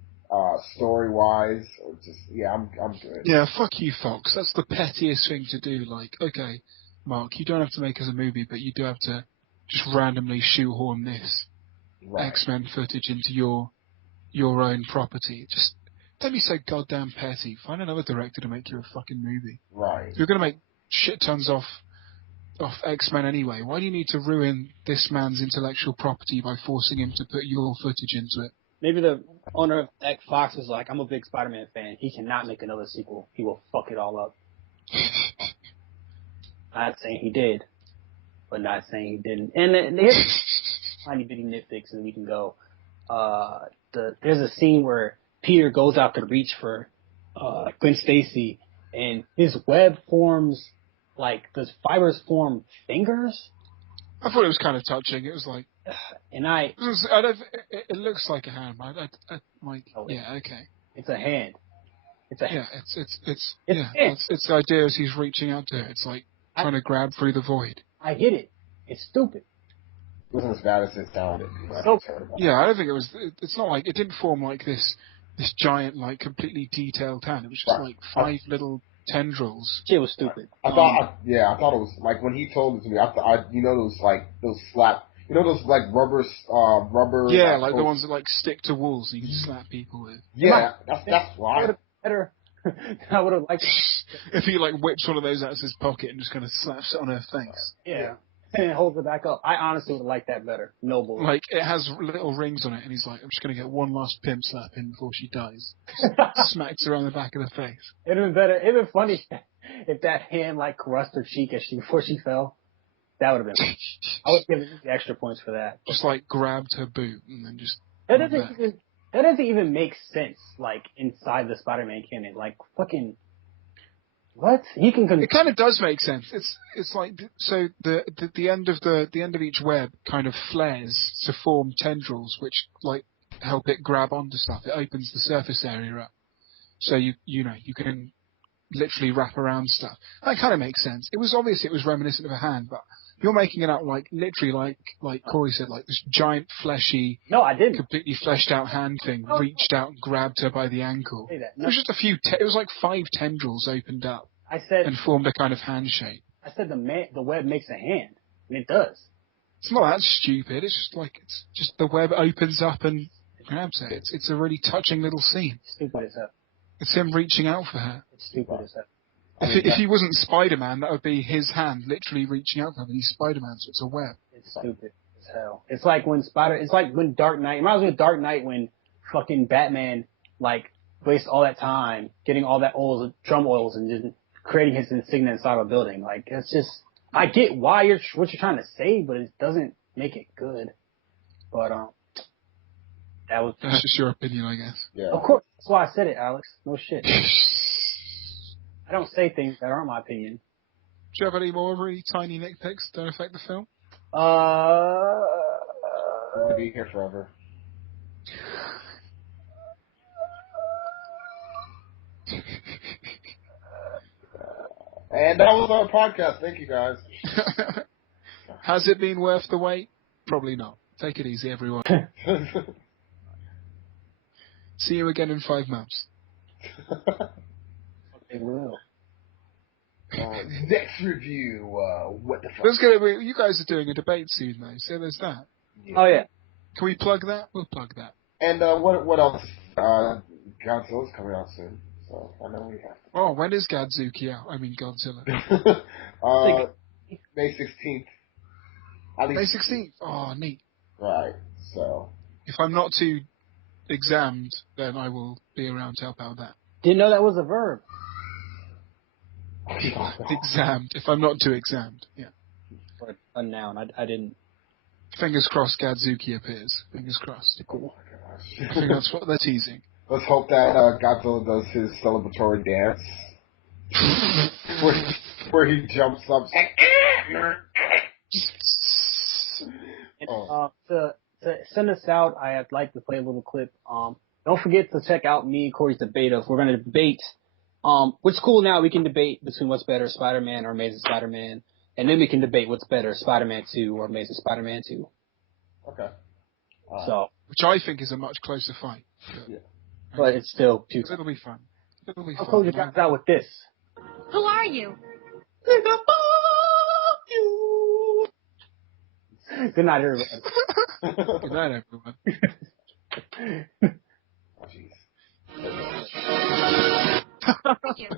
Story wise, or just, I'm good. Yeah, fuck you, Fox. That's the pettiest thing to do. Like, okay, Mark, you don't have to make us a movie, but you do have to just randomly shoehorn this X-Men footage into your own property. Just don't be so goddamn petty. Find another director to make you a fucking movie. Right. If you're gonna make shit tons off X-Men anyway, why do you need to ruin this man's intellectual property by forcing him to put your footage into it? Maybe the owner of Fox was like, I'm a big Spider-Man fan. He cannot make another sequel. He will fuck it all up. Not saying he did, but not saying he didn't. And here's tiny bitty nitpicks, and we can go. There's a scene where Peter goes out to reach for Gwen Stacy, and his web forms, like, does fibers form fingers? I thought it was kind of touching. It was like, and it looks like a hand. Okay. It's a hand. It's a hand. It's the idea as he's reaching out to her. It's like trying to grab through the void. I get it. It's stupid. It wasn't as bad as it sounded. Yeah, I don't think it was. It's not like, it didn't form like this giant, like, completely detailed hand. It was just like 5 little tendrils. Shit was stupid. I thought it was like, when he told it to me, those rubber. Yeah, like the ones that like stick to walls and you can slap people with. Yeah, that's why. Better. I would have liked if he like whips one of those out of his pocket and just kind of slaps it on her face. Yeah. And holds it back up. I honestly would have liked that better. No bullshit. Like, it has little rings on it, and he's like, I'm just going to get one last pimp slap in before she dies. Smacks her on the back of the face. It'd have been better. It'd have been funny if that hand, like, caressed her cheek before she fell. That would have been funny. I would give the extra points for that. Just, like, grabbed her boot and then just... That doesn't even make sense, like, inside the Spider-Man canon. Like, fucking... What? It kind of does make sense. It's like, so the end of each web kind of flares to form tendrils, which like help it grab onto stuff. It opens the surface area up, so you can literally wrap around stuff. That kind of makes sense. It was reminiscent of a hand, but you're making it out like literally like Corey said, like this giant fleshy, no, I didn't, completely fleshed out hand thing reached out and grabbed her by the ankle. No. It was just a few. It was like 5 tendrils opened up. I said and formed a kind of hand shape. I said the web makes a hand, and it does. It's not that stupid. It's just the web opens up and grabs it. It's a really touching little scene. It's stupid as hell. It's him reaching out for her. It's stupid as hell. If he wasn't Spider-Man, that would be his hand literally reaching out for her. But he's Spider-Man, so it's a web. It's stupid as hell. It's like when Dark Knight. It reminds me of Dark Knight when fucking Batman wastes all that time getting all that drum oils and just creating his insignia inside of a building. Like, it's just, I get what you're trying to say, but it doesn't make it good. But that's just your opinion, I guess. Yeah. Of course, that's why I said it, Alex. No shit. I don't say things that aren't my opinion. Do you have any more really tiny nitpicks that don't affect the film? I'm gonna be here forever. And that was our podcast. Thank you, guys. Has it been worth the wait? Probably not. Take it easy, everyone. See you again in 5 months. It will. Next review, what the fuck? You guys are doing a debate soon, though, so there's that. Yeah. Oh, yeah. Can we plug that? We'll plug that. And what else? Godzilla's coming out soon, so I know we have to. Oh, when is Gadzuki out? I mean Godzilla. May 16th. May 16th? Oh, neat. Right, so. If I'm not too examined, then I will be around to help out with that. Didn't know that was a verb. Examined. If I'm not too examined, yeah. Or a noun. I didn't. Fingers crossed Gadzuki appears. Fingers crossed. Cool. Oh my gosh. I think that's what they're teasing. Let's hope that Godzilla does his celebratory dance. where he jumps up. And, to send us out, I'd like to play a little clip. Don't forget to check out me and Corey's debate of, we're going to debate, what's cool now, we can debate between what's better, Spider-Man or Amazing Spider-Man, and then we can debate what's better, Spider-Man 2 or Amazing Spider-Man 2. Okay. Which I think is a much closer fight. Yeah. But it's still too. It'll be fun. It'll be I'll fun. close your guys out with this. Who are you? Good night, everybody. Good night, everyone. Oh, jeez. Thank you.